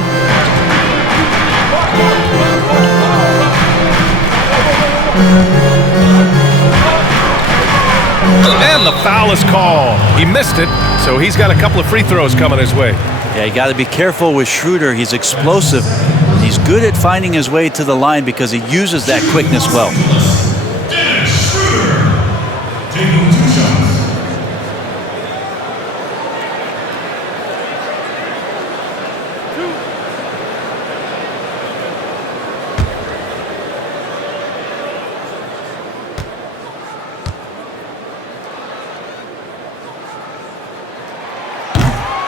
And the foul is called. He missed it, so he's got a couple of free throws coming his way. Yeah, you got to be careful with Schroeder. He's explosive. He's good at finding his way to the line because he uses that quickness well.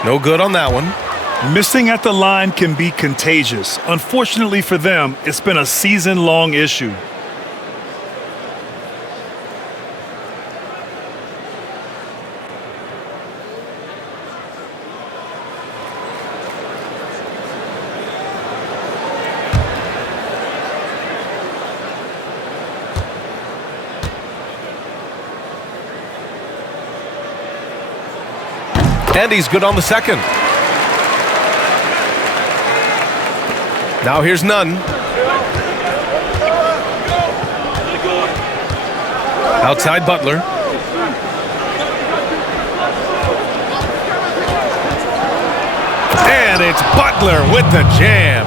No good on that one. Missing at the line can be contagious. Unfortunately for them, it's been a season-long issue. And he's good on the second. Now here's Nunn. Outside Butler. And it's Butler with the jam.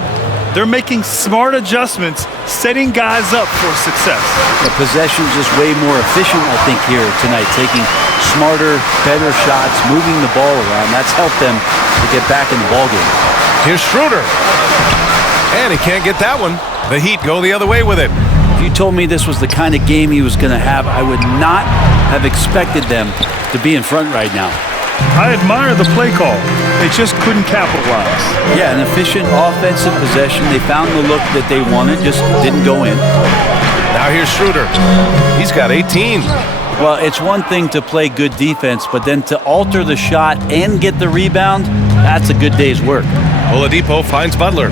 They're making smart adjustments, setting guys up for success. The possession's just way more efficient, I think, here tonight, taking smarter, better shots, moving the ball around. That's helped them to get back in the ballgame. Here's Schroeder. And he can't get that one. The Heat go the other way with it. If you told me this was the kind of game he was going to have, I would not have expected them to be in front right now. I admire the play call. They just couldn't capitalize. Yeah, an efficient offensive possession. They found the look that they wanted, just didn't go in. Now here's Schroeder. He's got 18. Well, it's one thing to play good defense, but then to alter the shot and get the rebound, that's a good day's work. Oladipo finds Butler.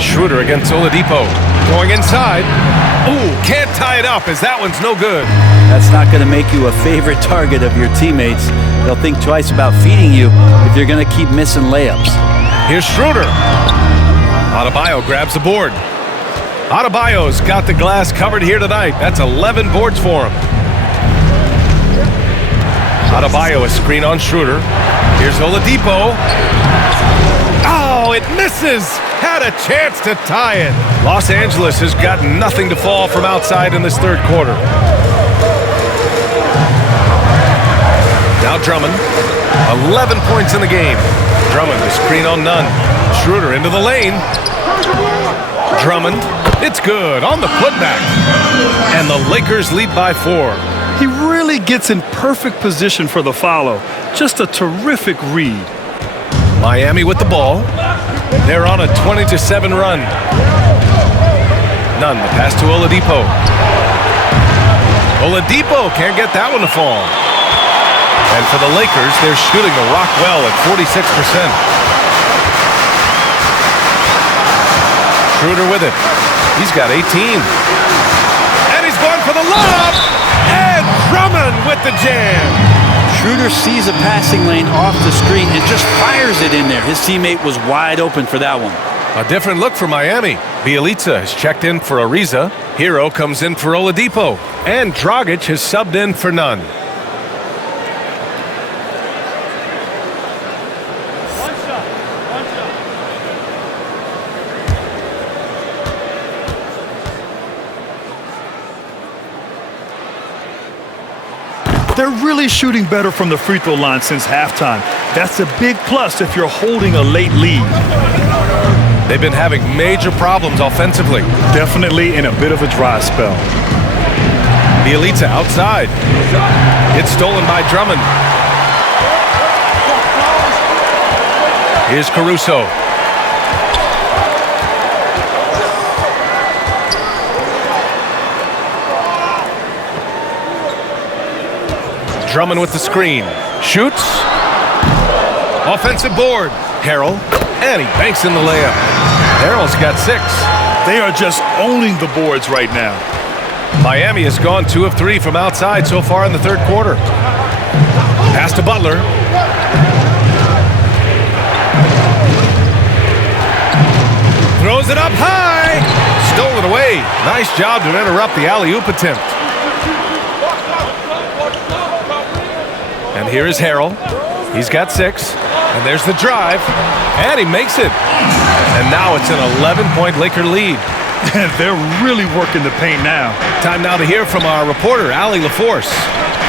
Schroeder against Oladipo. Going inside. Ooh, can't tie it up as that one's no good. That's not going to make you a favorite target of your teammates. They'll think twice about feeding you if you're going to keep missing layups. Here's Schroeder. Adebayo grabs the board. Adebayo's got the glass covered here tonight. That's 11 boards for him. Adebayo a screen on Schroeder. Here's Oladipo. Oh, it misses. Had a chance to tie it. Los Angeles has got nothing to fall from outside in this third quarter. Now Drummond. 11 points in the game. Drummond the screen on Nunn. Schroeder into the lane. Drummond. It's good on the putback. And the Lakers lead by 4. He really gets in perfect position for the follow. Just a terrific read. Miami with the ball. They're on a 20-7 run. Nunn, the pass to Oladipo. Oladipo can't get that one to fall. And for the Lakers, they're shooting the rock well at 46%. Schroeder with it. He's got 18. And he's going for the lob. And Drummond with the jam. Schroeder sees a passing lane off the screen and just fires it in there. His teammate was wide open for that one. A different look for Miami. Bielitsa has checked in for Ariza. Hero comes in for Oladipo. And Dragic has subbed in for Nunn. They're really shooting better from the free throw line since halftime. That's a big plus if you're holding a late lead. They've been having major problems offensively. Definitely in a bit of a dry spell. Bielitsa outside. It's stolen by Drummond. Here's Caruso. Drummond with the screen. Shoots. Offensive board. Harrell. And he banks in the layup. Harrell's got 6. They are just owning the boards right now. Miami has gone 2 of 3 from outside so far in the third quarter. Pass to Butler. Throws it up high. Stolen away. Nice job to interrupt the alley-oop attempt. And here is Harrell. He's got 6. And there's the drive. And he makes it. And now it's an 11-point Laker lead. They're really working the paint now. Time now to hear from our reporter, Allie LaForce.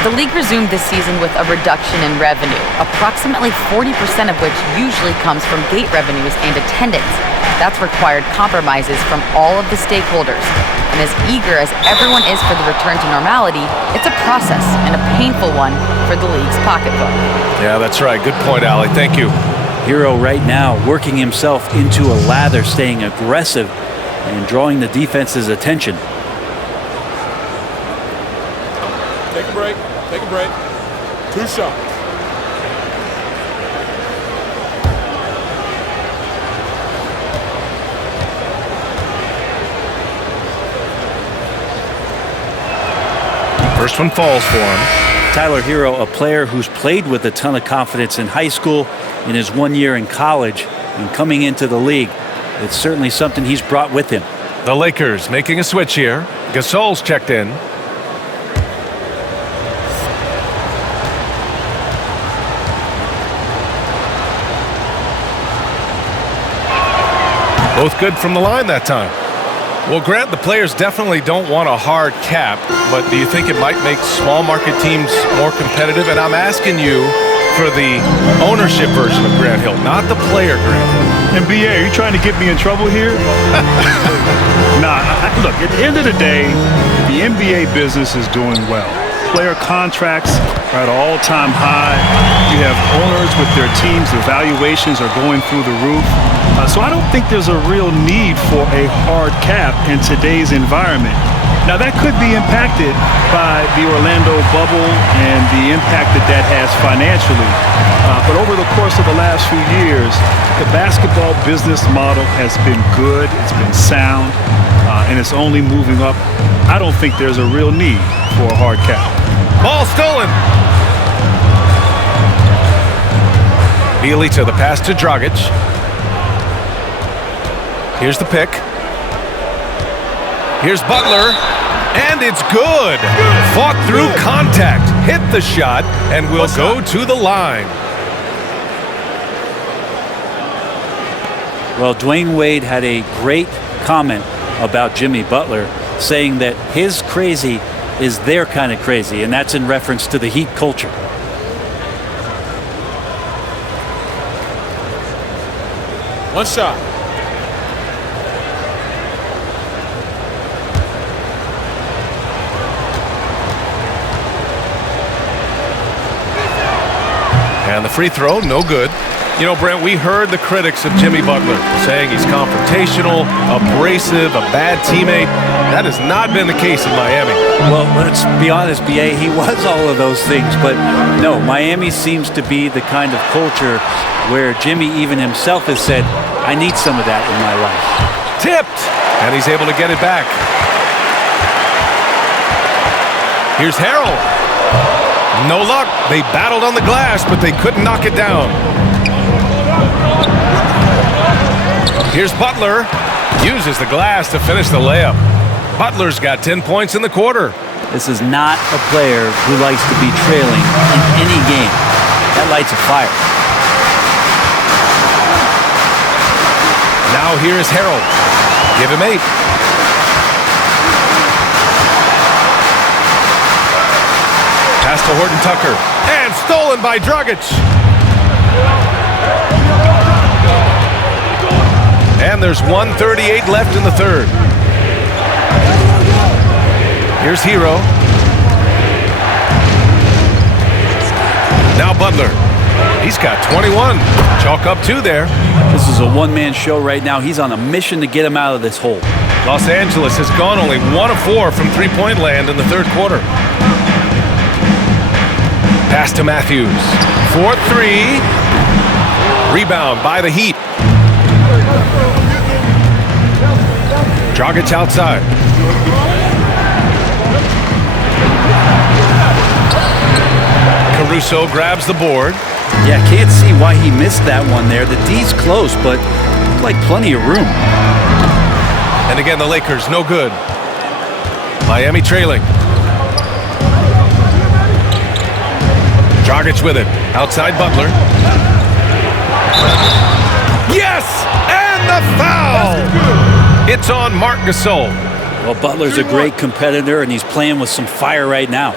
The league resumed this season with a reduction in revenue, approximately 40% of which usually comes from gate revenues and attendance. That's required compromises from all of the stakeholders. And as eager as everyone is for the return to normality, it's a process and a painful one for the league's pocketbook. Yeah, that's right. Good point, Allie. Thank you. Hero right now working himself into a lather, staying aggressive and drawing the defense's attention. Take a break. Take a break. 2 shots. First one falls for him. Tyler Hero, a player who's played with a ton of confidence in high school, in his 1 year in college, and coming into the league. It's certainly something he's brought with him. The Lakers making a switch here. Gasol's checked in. Both good from the line that time. Well, Grant, the players definitely don't want a hard cap, but do you think it might make small market teams more competitive? And I'm asking you for the ownership version of Grant Hill, not the player Grant Hill. NBA, are you trying to get me in trouble here? Nah, look, at the end of the day, the NBA business is doing well. Player contracts are at an all-time high. You have owners with their teams, their valuations are going through the roof. So I don't think there's a real need for a hard cap in today's environment. Now, that could be impacted by the Orlando bubble and the impact that that has financially. But over the course of the last few years, the basketball business model has been good, it's been sound, and it's only moving up. I don't think there's a real need for a hard cap. Ball stolen. Bielitsa, the pass to Dragic. Here's the pick. Here's Butler. And it's good. Fought through contact. Hit the shot and will go to the line. Well, Dwayne Wade had a great comment about Jimmy Butler, saying that his crazy is their kind of crazy, and that's in reference to the Heat culture. One shot. And the free throw, no good. You know, Brent, we heard the critics of Jimmy Butler saying he's confrontational, abrasive, a bad teammate. That has not been the case in Miami. Well, let's be honest, B.A., he was all of those things. But no, Miami seems to be the kind of culture where Jimmy even himself has said, I need some of that in my life. Tipped. And he's able to get it back. Here's Harrell. No luck. They battled on the glass, but they couldn't knock it down. Here's Butler. Uses the glass to finish the layup. Butler's got 10 points in the quarter. This is not a player who likes to be trailing in any game. That lights a fire. Now here is Harrell. Give him 8. Pass to Horton Tucker. And stolen by Dragic. And there's 1:38 left in the third. Here's Hero. Now Butler. He's got 21. Chalk up 2 there. This is a one-man show right now. He's on a mission to get him out of this hole. Los Angeles has gone only 1 of 4 from three-point land in the third quarter. Pass to Matthews. 4-3. Rebound by the Heat. Dragic outside. Caruso grabs the board. Yeah, can't see why he missed that one there. The D's close, but like plenty of room. And again, the Lakers, no good. Miami trailing. Dragic with it. Outside Butler. Yes! And the foul! It's on Marc Gasol. Well, Butler's a great competitor, and he's playing with some fire right now.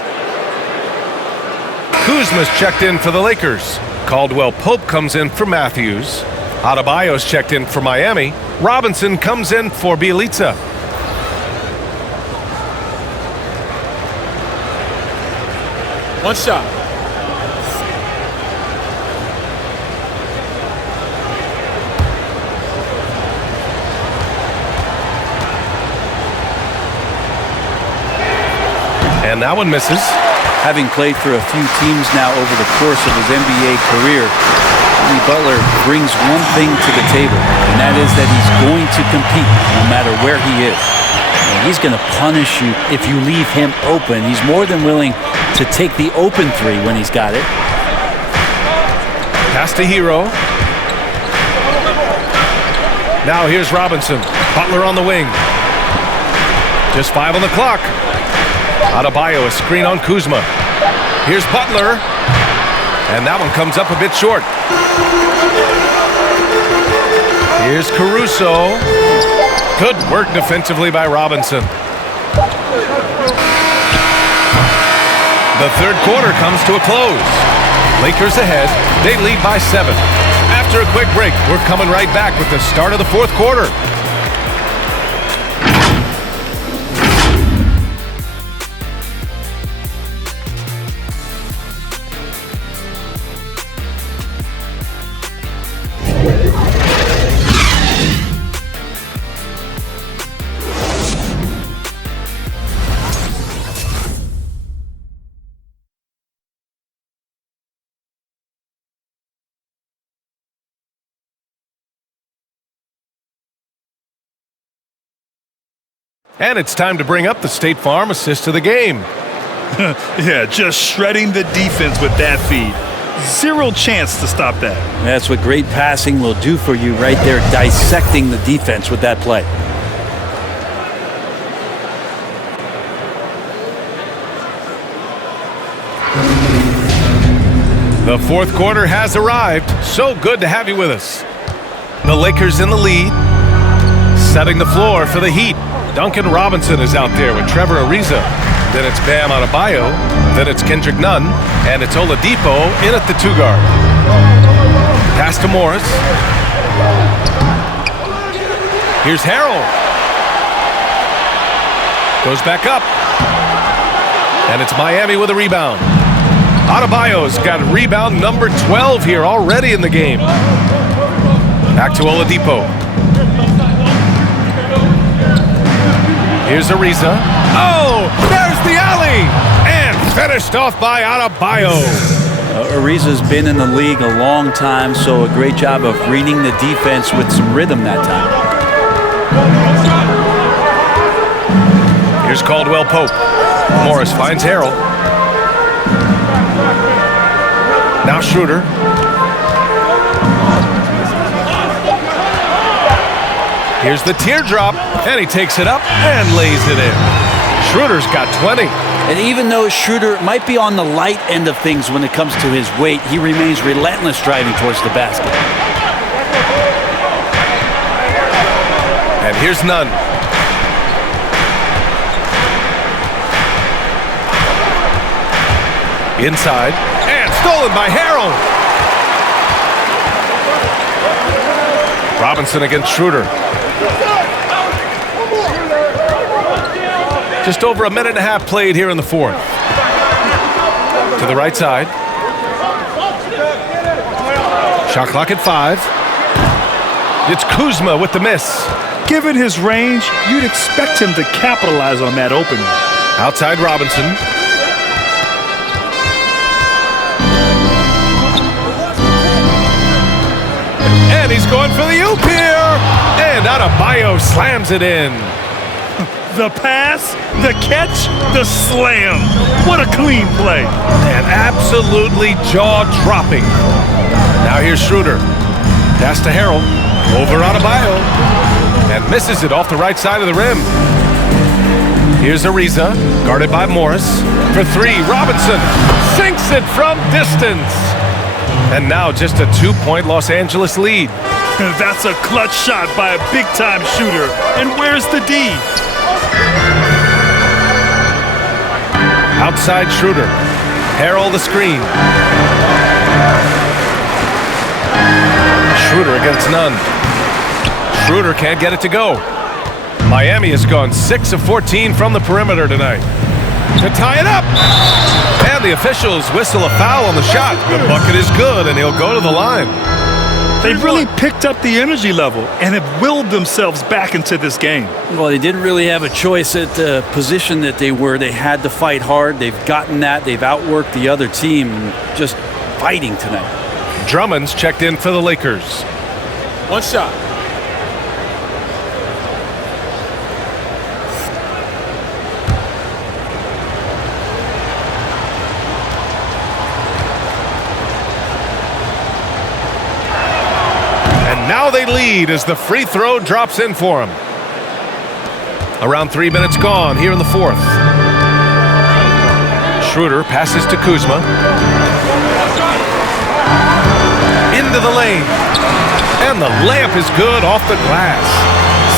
Kuzma's checked in for the Lakers. Caldwell Pope comes in for Matthews. Adebayo's checked in for Miami. Robinson comes in for Bielitsa. One shot. And that one misses. Having played for a few teams now over the course of his NBA career, Jimmy Butler brings one thing to the table, and that is that he's going to compete no matter where he is. And he's going to punish you if you leave him open. He's more than willing to take the open 3 when he's got it. Pass to Hero. Now here's Robinson. Butler on the wing. Just 5 on the clock. Adebayo, a screen on Kuzma. Here's Butler. And that one comes up a bit short. Here's Caruso. Good work defensively by Robinson. The third quarter comes to a close. Lakers ahead. They lead by 7. After a quick break, we're coming right back with the start of the fourth quarter. And it's time to bring up the State Farm assist of the game. Yeah, just shredding the defense with that feed. Zero chance to stop that. That's what great passing will do for you right there, dissecting the defense with that play. The fourth quarter has arrived. So good to have you with us. The Lakers in the lead, setting the floor for the Heat. Duncan Robinson is out there with Trevor Ariza. Then it's Bam Adebayo. Then it's Kendrick Nunn. And it's Oladipo in at the 2 guard. Pass to Morris. Here's Harrell. Goes back up. And it's Miami with a rebound. Adebayo's got rebound number 12 here already in the game. Back to Oladipo. Here's Ariza. Oh, there's the alley! And finished off by Adebayo. Ariza's been in the league a long time, so a great job of reading the defense with some rhythm that time. Here's Caldwell Pope. Morris finds Harrell. Now Schroeder. Here's the teardrop, and he takes it up and lays it in. Schroeder's got 20. And even though Schroeder might be on the light end of things when it comes to his weight, he remains relentless driving towards the basket. And here's Nunn. Inside, and stolen by Harrell. Robinson against Schroeder. Just over a minute and a half played here in the fourth. To the right side. Shot clock at 5. It's Kuzma with the miss. Given his range, you'd expect him to capitalize on that opening. Outside Robinson. And he's going for the oop here. And Adebayo slams it in. The pass, the catch, the slam. What a clean play. And absolutely jaw-dropping. Now here's Schroeder. Pass to Harrell. Over Adebayo. And misses it off the right side of the rim. Here's Ariza, guarded by Morris. For 3, Robinson sinks it from distance. And now just a 2-point Los Angeles lead. That's a clutch shot by a big-time shooter. And where's the D? Outside Schroeder. Harrell the screen. Schroeder against Nunn. Schroeder can't get it to go. Miami has gone 6 of 14 from the perimeter tonight. To tie it up. And the officials whistle a foul on the shot. The bucket is good, and he'll go to the line. They've really picked up the energy level and have willed themselves back into this game. Well, they didn't really have a choice at the position that they were. They had to fight hard. They've gotten that. They've outworked the other team. Just fighting tonight. Drummond's checked in for the Lakers. One shot. Now they lead as the free throw drops in for them. Around 3 minutes gone here in the fourth. Schroeder passes to Kuzma. Into the lane. And the layup is good off the glass.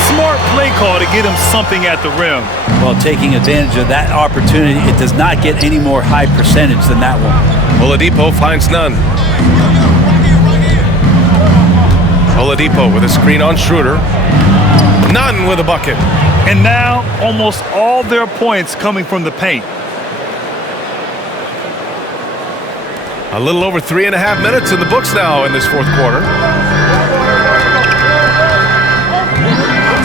Smart play call to get him something at the rim. Well, taking advantage of that opportunity, it does not get any more high percentage than that one. Oladipo finds Nunn. Oladipo with a screen on Schroeder. Nunn with a bucket. And now almost all their points coming from the paint. A little over 3.5 minutes in the books now in this fourth quarter.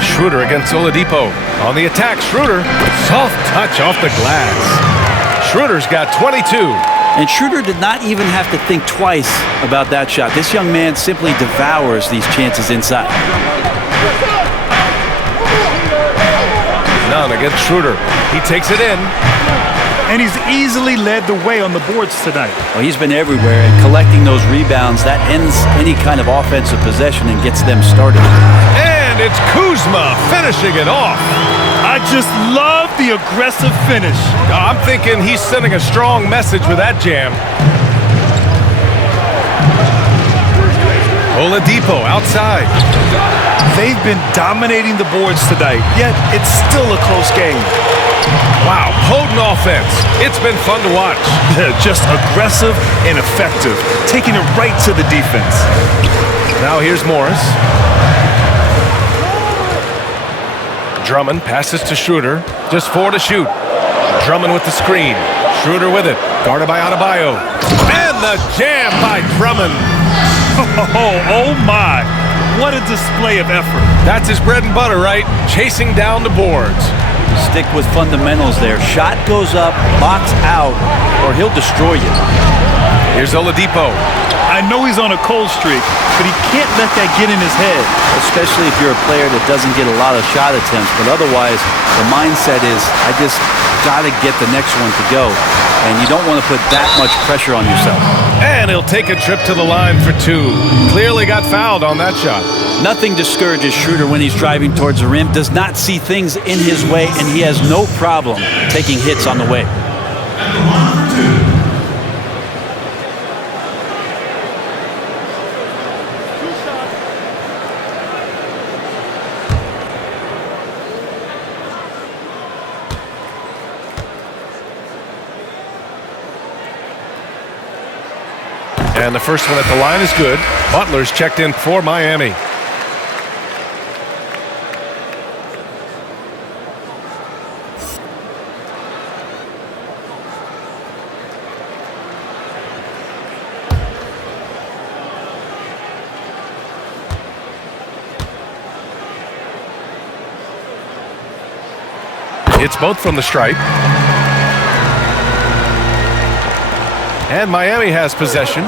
Schroeder against Oladipo. On the attack, Schroeder. Soft touch off the glass. Schroeder's got 22. And Schroeder did not even have to think twice about that shot. This young man simply devours these chances inside. Nunn against Schroeder. He takes it in. And he's easily led the way on the boards tonight. Well, he's been everywhere, and collecting those rebounds, that ends any kind of offensive possession and gets them started. And it's Kuzma finishing it off. I just love the aggressive finish. I'm thinking he's sending a strong message with that jam. Oladipo outside. They've been dominating the boards tonight, yet it's still a close game. Wow, potent offense. It's been fun to watch. Just aggressive and effective, taking it right to the defense. Now here's Morris. Drummond passes to Schroeder. Just 4 to shoot. Drummond with the screen. Schroeder with it. Guarded by Adebayo. And the jam by Drummond. Oh my. What a display of effort. That's his bread and butter, right? Chasing down the boards. Stick with fundamentals there. Shot goes up, box out, or he'll destroy you. Here's Oladipo. I I know he's on a cold streak, but he can't let that get in his head. Especially if you're a player that doesn't get a lot of shot attempts. But otherwise, the mindset is, I just got to get the next one to go. And you don't want to put that much pressure on yourself. And he'll take a trip to the line for two. Clearly got fouled on that shot. Nothing discourages Schroeder when he's driving towards the rim, does not see things in his way, and he has no problem taking hits on the way. And the first one at the line is good. Butler's checked in for Miami. It's both from the stripe. And Miami has possession.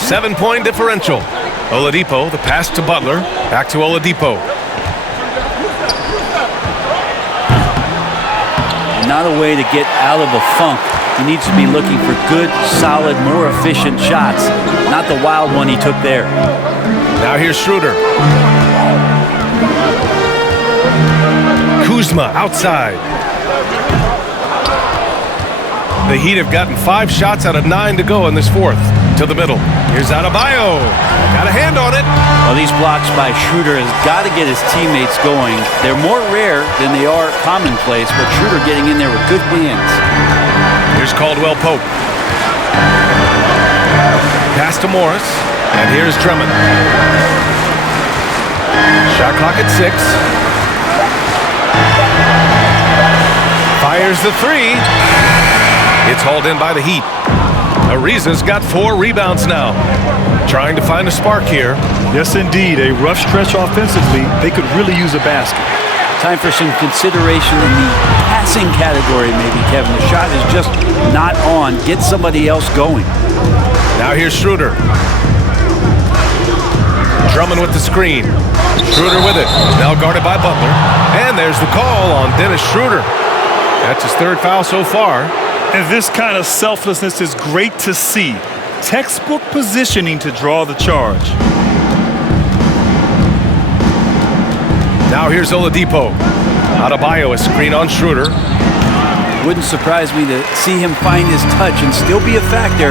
7-point differential. Oladipo, the pass to Butler. Back to Oladipo. Not a way to get out of a funk. He needs to be looking for good, solid, more efficient shots. Not the wild one he took there. Now here's Schroeder. Kuzma outside. The Heat have gotten 5 shots out of 9 to go in this fourth. To the middle. Here's Adebayo. Got a hand on it. Well, these blocks by Schroeder has got to get his teammates going. They're more rare than they are commonplace, but Schroeder getting in there with good hands. Here's Caldwell Pope. Pass to Morris. And here's Drummond. Shot clock at 6. Fires the 3. It's hauled in by the Heat. Ariza's got 4 rebounds now. Trying to find a spark here. Yes, indeed. A rough stretch offensively. They could really use a basket. Time for some consideration in the passing category, maybe, Kevin. The shot is just not on. Get somebody else going. Now here's Schroeder. Drummond with the screen. Schroeder with it. Now guarded by Butler. And there's the call on Dennis Schroeder. That's his 3rd foul so far. And this kind of selflessness is great to see. Textbook positioning to draw the charge. Now here's Oladipo. Adebayo, a screen on Schroeder. Wouldn't surprise me to see him find his touch and still be a factor.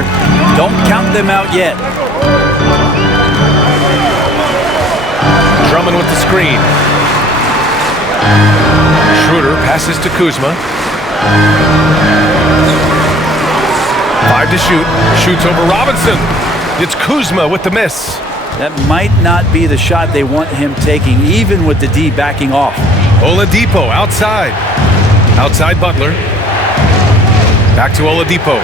Don't count them out yet. Drummond with the screen. Schroeder passes to Kuzma. 5 to shoot. Shoots over Robinson. It's Kuzma with the miss. That might not be the shot they want him taking, even with the D backing off. Oladipo outside. Outside Butler. Back to Oladipo.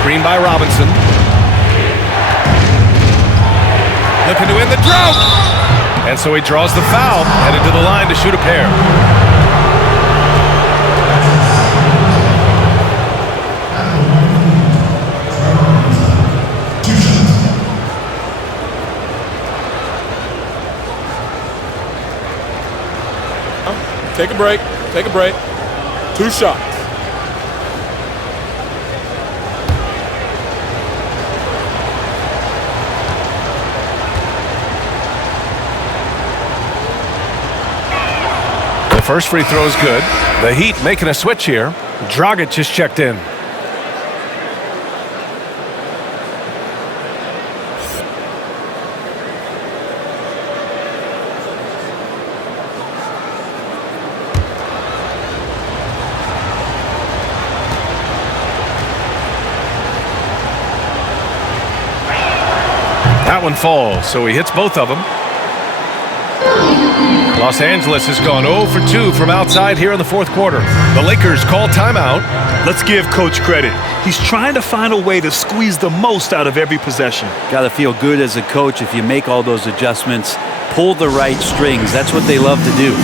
Screen by Robinson. Looking to end the drought. And so he draws the foul, headed to the line to shoot a pair. Take a break. Take a break. 2 shots. The first free throw is good. The Heat making a switch here. Dragic just checked in. That one falls, so he hits both of them. Los Angeles has gone 0 for 2 from outside here in the 4th quarter. The Lakers call timeout. Let's give Coach credit. He's trying to find a way to squeeze the most out of every possession. Got to feel good as a coach if you make all those adjustments. Pull the right strings. That's what they love to do.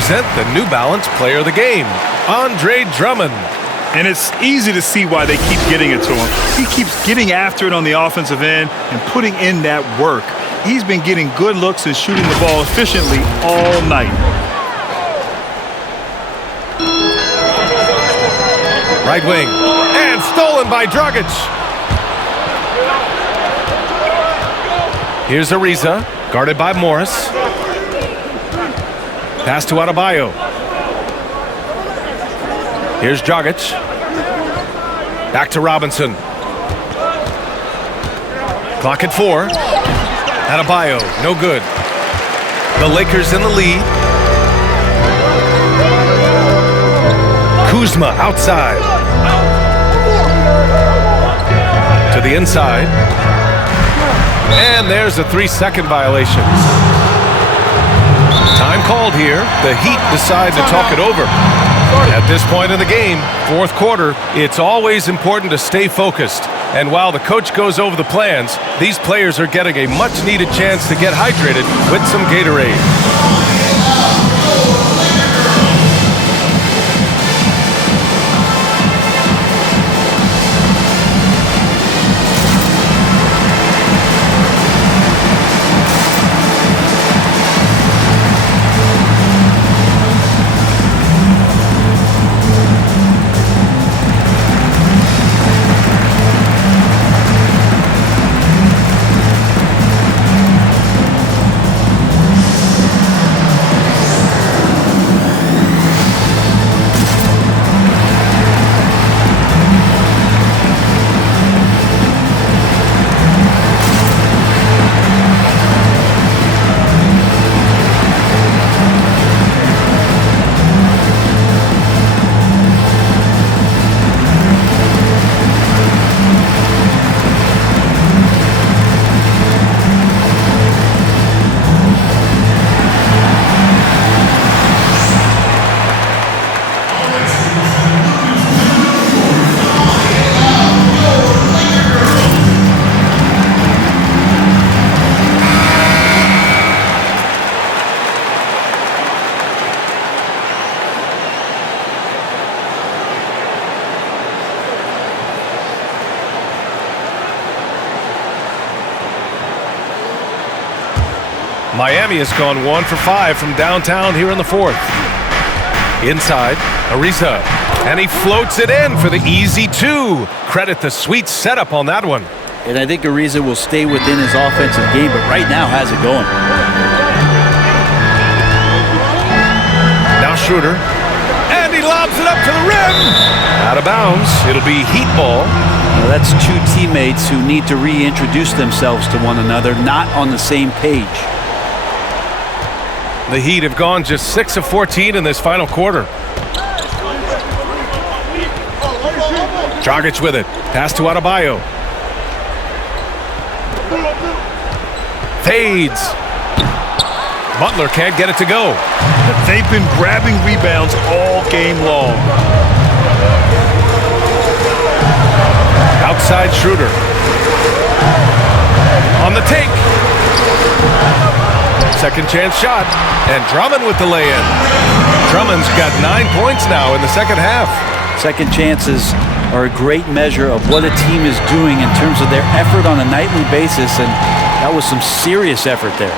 present the New Balance Player of the Game, Andre Drummond. And it's easy to see why they keep getting it to him. He keeps getting after it on the offensive end and putting in that work. He's been getting good looks and shooting the ball efficiently all night. Right wing, and stolen by Dragic. Here's Ariza, guarded by Morris. Pass to Adebayo. Here's Dragic. Back to Robinson. Clock at 4. Adebayo, no good. The Lakers in the lead. Kuzma outside. To the inside. And there's a 3-second violation. Time called here. The Heat decide to talk it over. At this point in the game, fourth quarter, it's always important to stay focused. And while the coach goes over the plans, these players are getting a much-needed chance to get hydrated with some Gatorade. Miami has gone 1 for 5 from downtown here in the fourth. Inside, Ariza, and he floats it in for the easy 2. Credit the sweet setup on that one. And I think Ariza will stay within his offensive game, but right now has it going. Now Schroeder, and he lobs it up to the rim. Out of bounds, it'll be Heat ball. Well, that's two teammates who need to reintroduce themselves to one another, not on the same page. The Heat have gone just 6 of 14 in this final quarter. Dragic with it. Pass to Adebayo. Fades. Butler can't get it to go. They've been grabbing rebounds all game long. Outside Schroeder. On the take. Second chance shot. And Drummond with the lay-in. Drummond's got 9 points now in the second half. Second chances are a great measure of what a team is doing in terms of their effort on a nightly basis, and that was some serious effort there.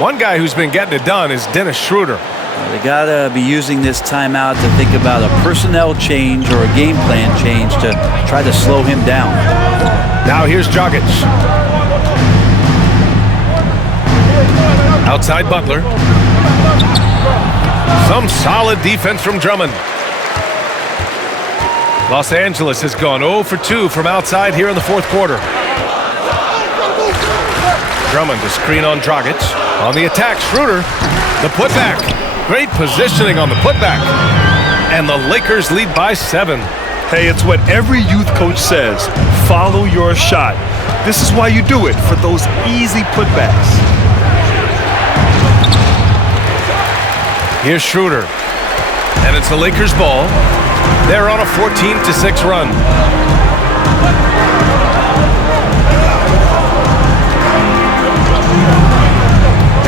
One guy who's been getting it done is Dennis Schroeder. They got to be using this timeout to think about a personnel change or a game plan change to try to slow him down. Now here's Dragic. Outside Butler. Some solid defense from Drummond. Los Angeles has gone 0 for 2 from outside here in the fourth quarter. Drummond to screen on Dragic. On the attack, Schroeder, the putback. Great positioning on the putback. And the Lakers lead by 7. Hey, it's what every youth coach says. Follow your shot. This is why you do it, for those easy putbacks. Here's Schroeder. And it's the Lakers ball. They're on a 14-6 run.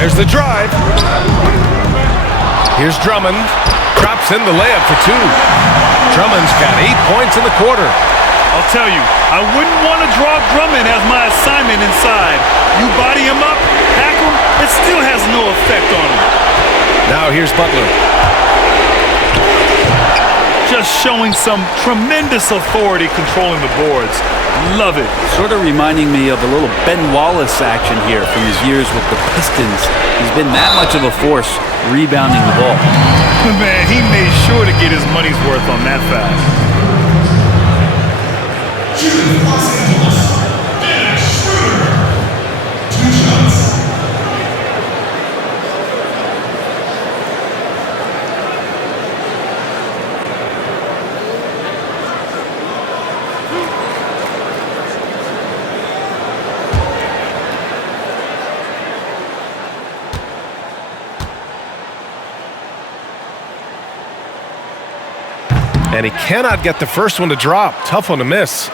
There's the drive. Here's Drummond. Drops in the layup for 2. Drummond's got 8 points in the quarter. I'll tell you, I wouldn't want to draw Drummond as my assignment inside. You body him up, hack him, it still has no effect on him. Now here's Butler. Just showing some tremendous authority controlling the boards. Love it. Sort of reminding me of a little Ben Wallace action here from his years with the Pistons. He's been that much of a force rebounding the ball. Man, he made sure to get his money's worth on that foul. And he cannot get the first one to drop. Tough one to miss.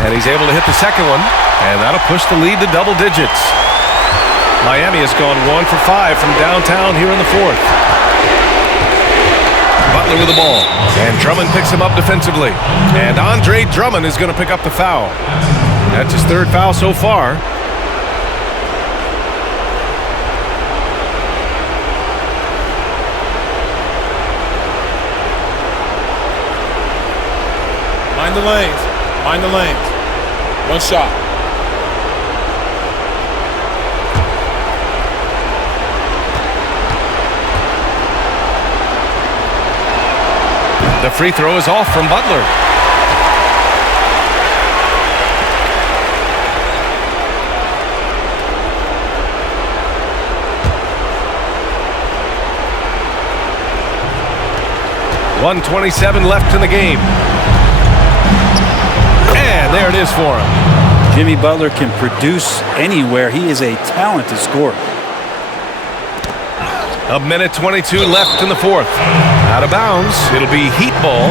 And he's able to hit the second one, and that'll push the lead to double digits. Miami has gone 1 for 5 from downtown here in the fourth. Butler with the ball, and Drummond picks him up defensively. And Andre Drummond is going to pick up the foul. That's his 3rd foul so far. Mind the lanes. Mind the lanes. One shot. The free throw is off from Butler. .127 left in the game. And there it is for him. Jimmy Butler can produce anywhere. He is a talented scorer. 1:22 left in the fourth. Out of bounds. It'll be Heat ball.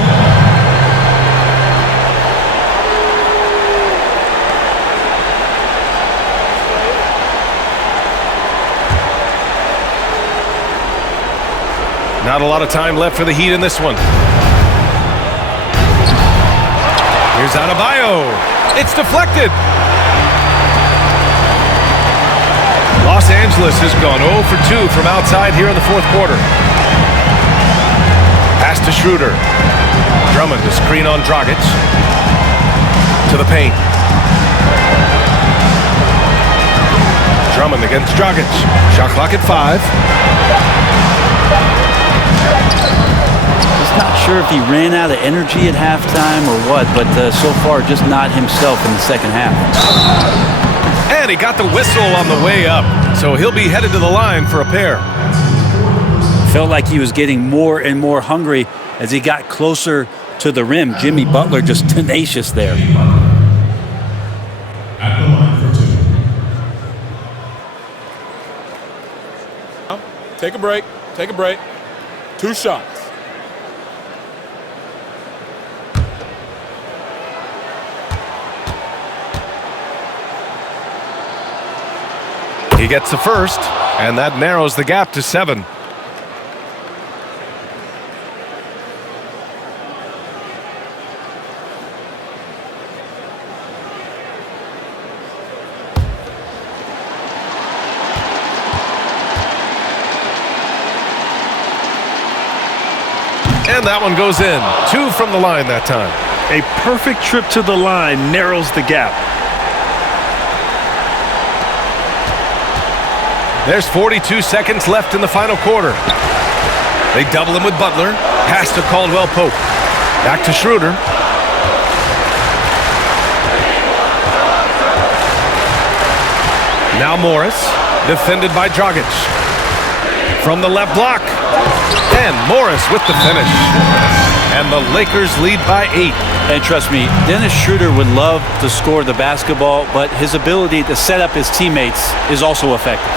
Not a lot of time left for the Heat in this one. Here's Adebayo. It's deflected. Los Angeles has gone 0 for 2 from outside here in the fourth quarter. Pass to Schroeder. Drummond to screen on Dragic. To the paint. Drummond against Dragic. Shot clock at 5. Just not sure if he ran out of energy at halftime or what, but so far just not himself in the second half. And he got the whistle on the way up, so he'll be headed to the line for a pair. Felt like he was getting more and more hungry as he got closer to the rim. Jimmy Butler just tenacious there. At the line for 2. Take a break. Take a break. 2 shots. He gets the first, and that narrows the gap to 7. And that one goes in. 2 from the line that time. A perfect trip to the line narrows the gap. There's 42 seconds left in the final quarter. They double him with Butler. Pass to Caldwell Pope. Back to Schroeder. Now Morris, defended by Dragic. From the left block. And Morris with the finish. And the Lakers lead by 8. And trust me, Dennis Schroeder would love to score the basketball, but his ability to set up his teammates is also effective.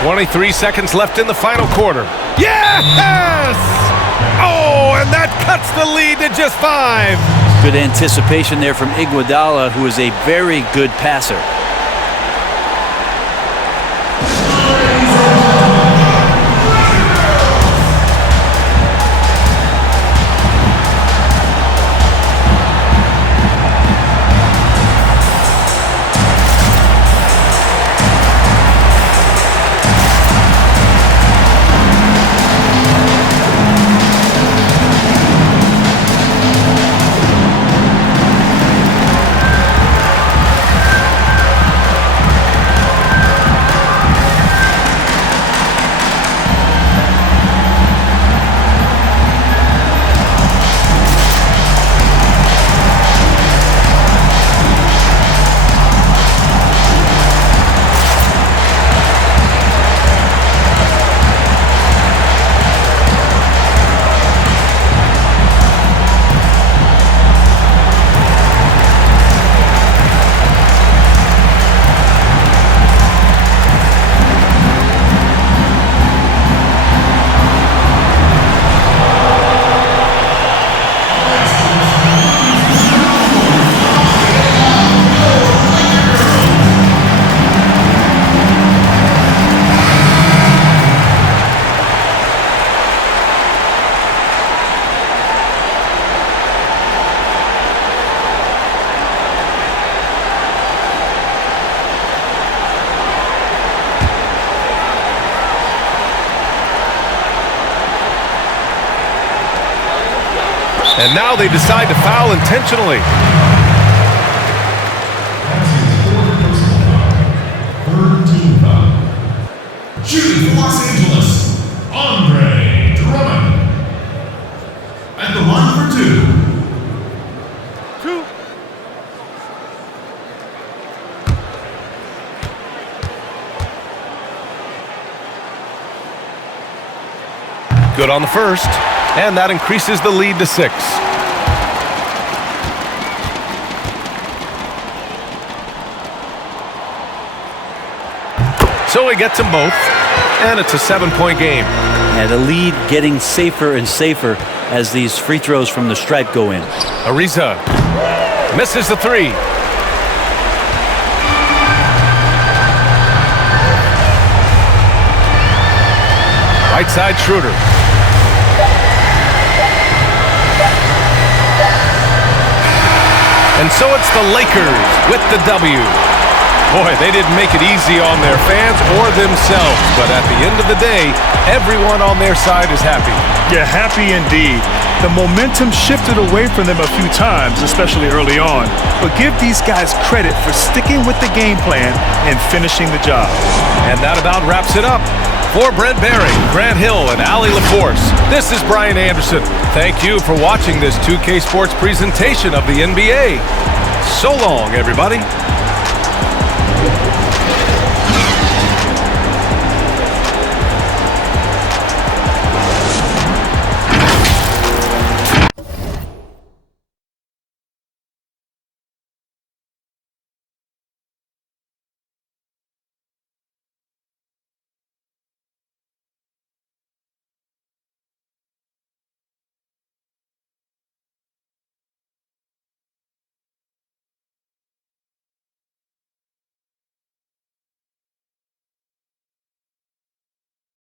.23 seconds left in the final quarter. Yes! Oh, and that cuts the lead to just 5. Good anticipation there from Iguodala, who is a very good passer. And now they decide to foul intentionally. Third team foul. Shooting for Los Angeles, Andre Drummond. At the line for 2. Good on the first, and that increases the lead to 6. So he gets them both, and it's a 7-point game. And the lead getting safer and safer as these free throws from the stripe go in. Ariza misses the three. Right side Schroeder. And so it's the Lakers with the W. Boy, they didn't make it easy on their fans or themselves, but at the end of the day, everyone on their side is happy. Yeah, happy indeed. The momentum shifted away from them a few times, especially early on. But give these guys credit for sticking with the game plan and finishing the job. And that about wraps it up. For Brent Baring, Grant Hill, and Ali LaForce, this is Brian Anderson. Thank you for watching this 2K Sports presentation of the NBA. So long, everybody.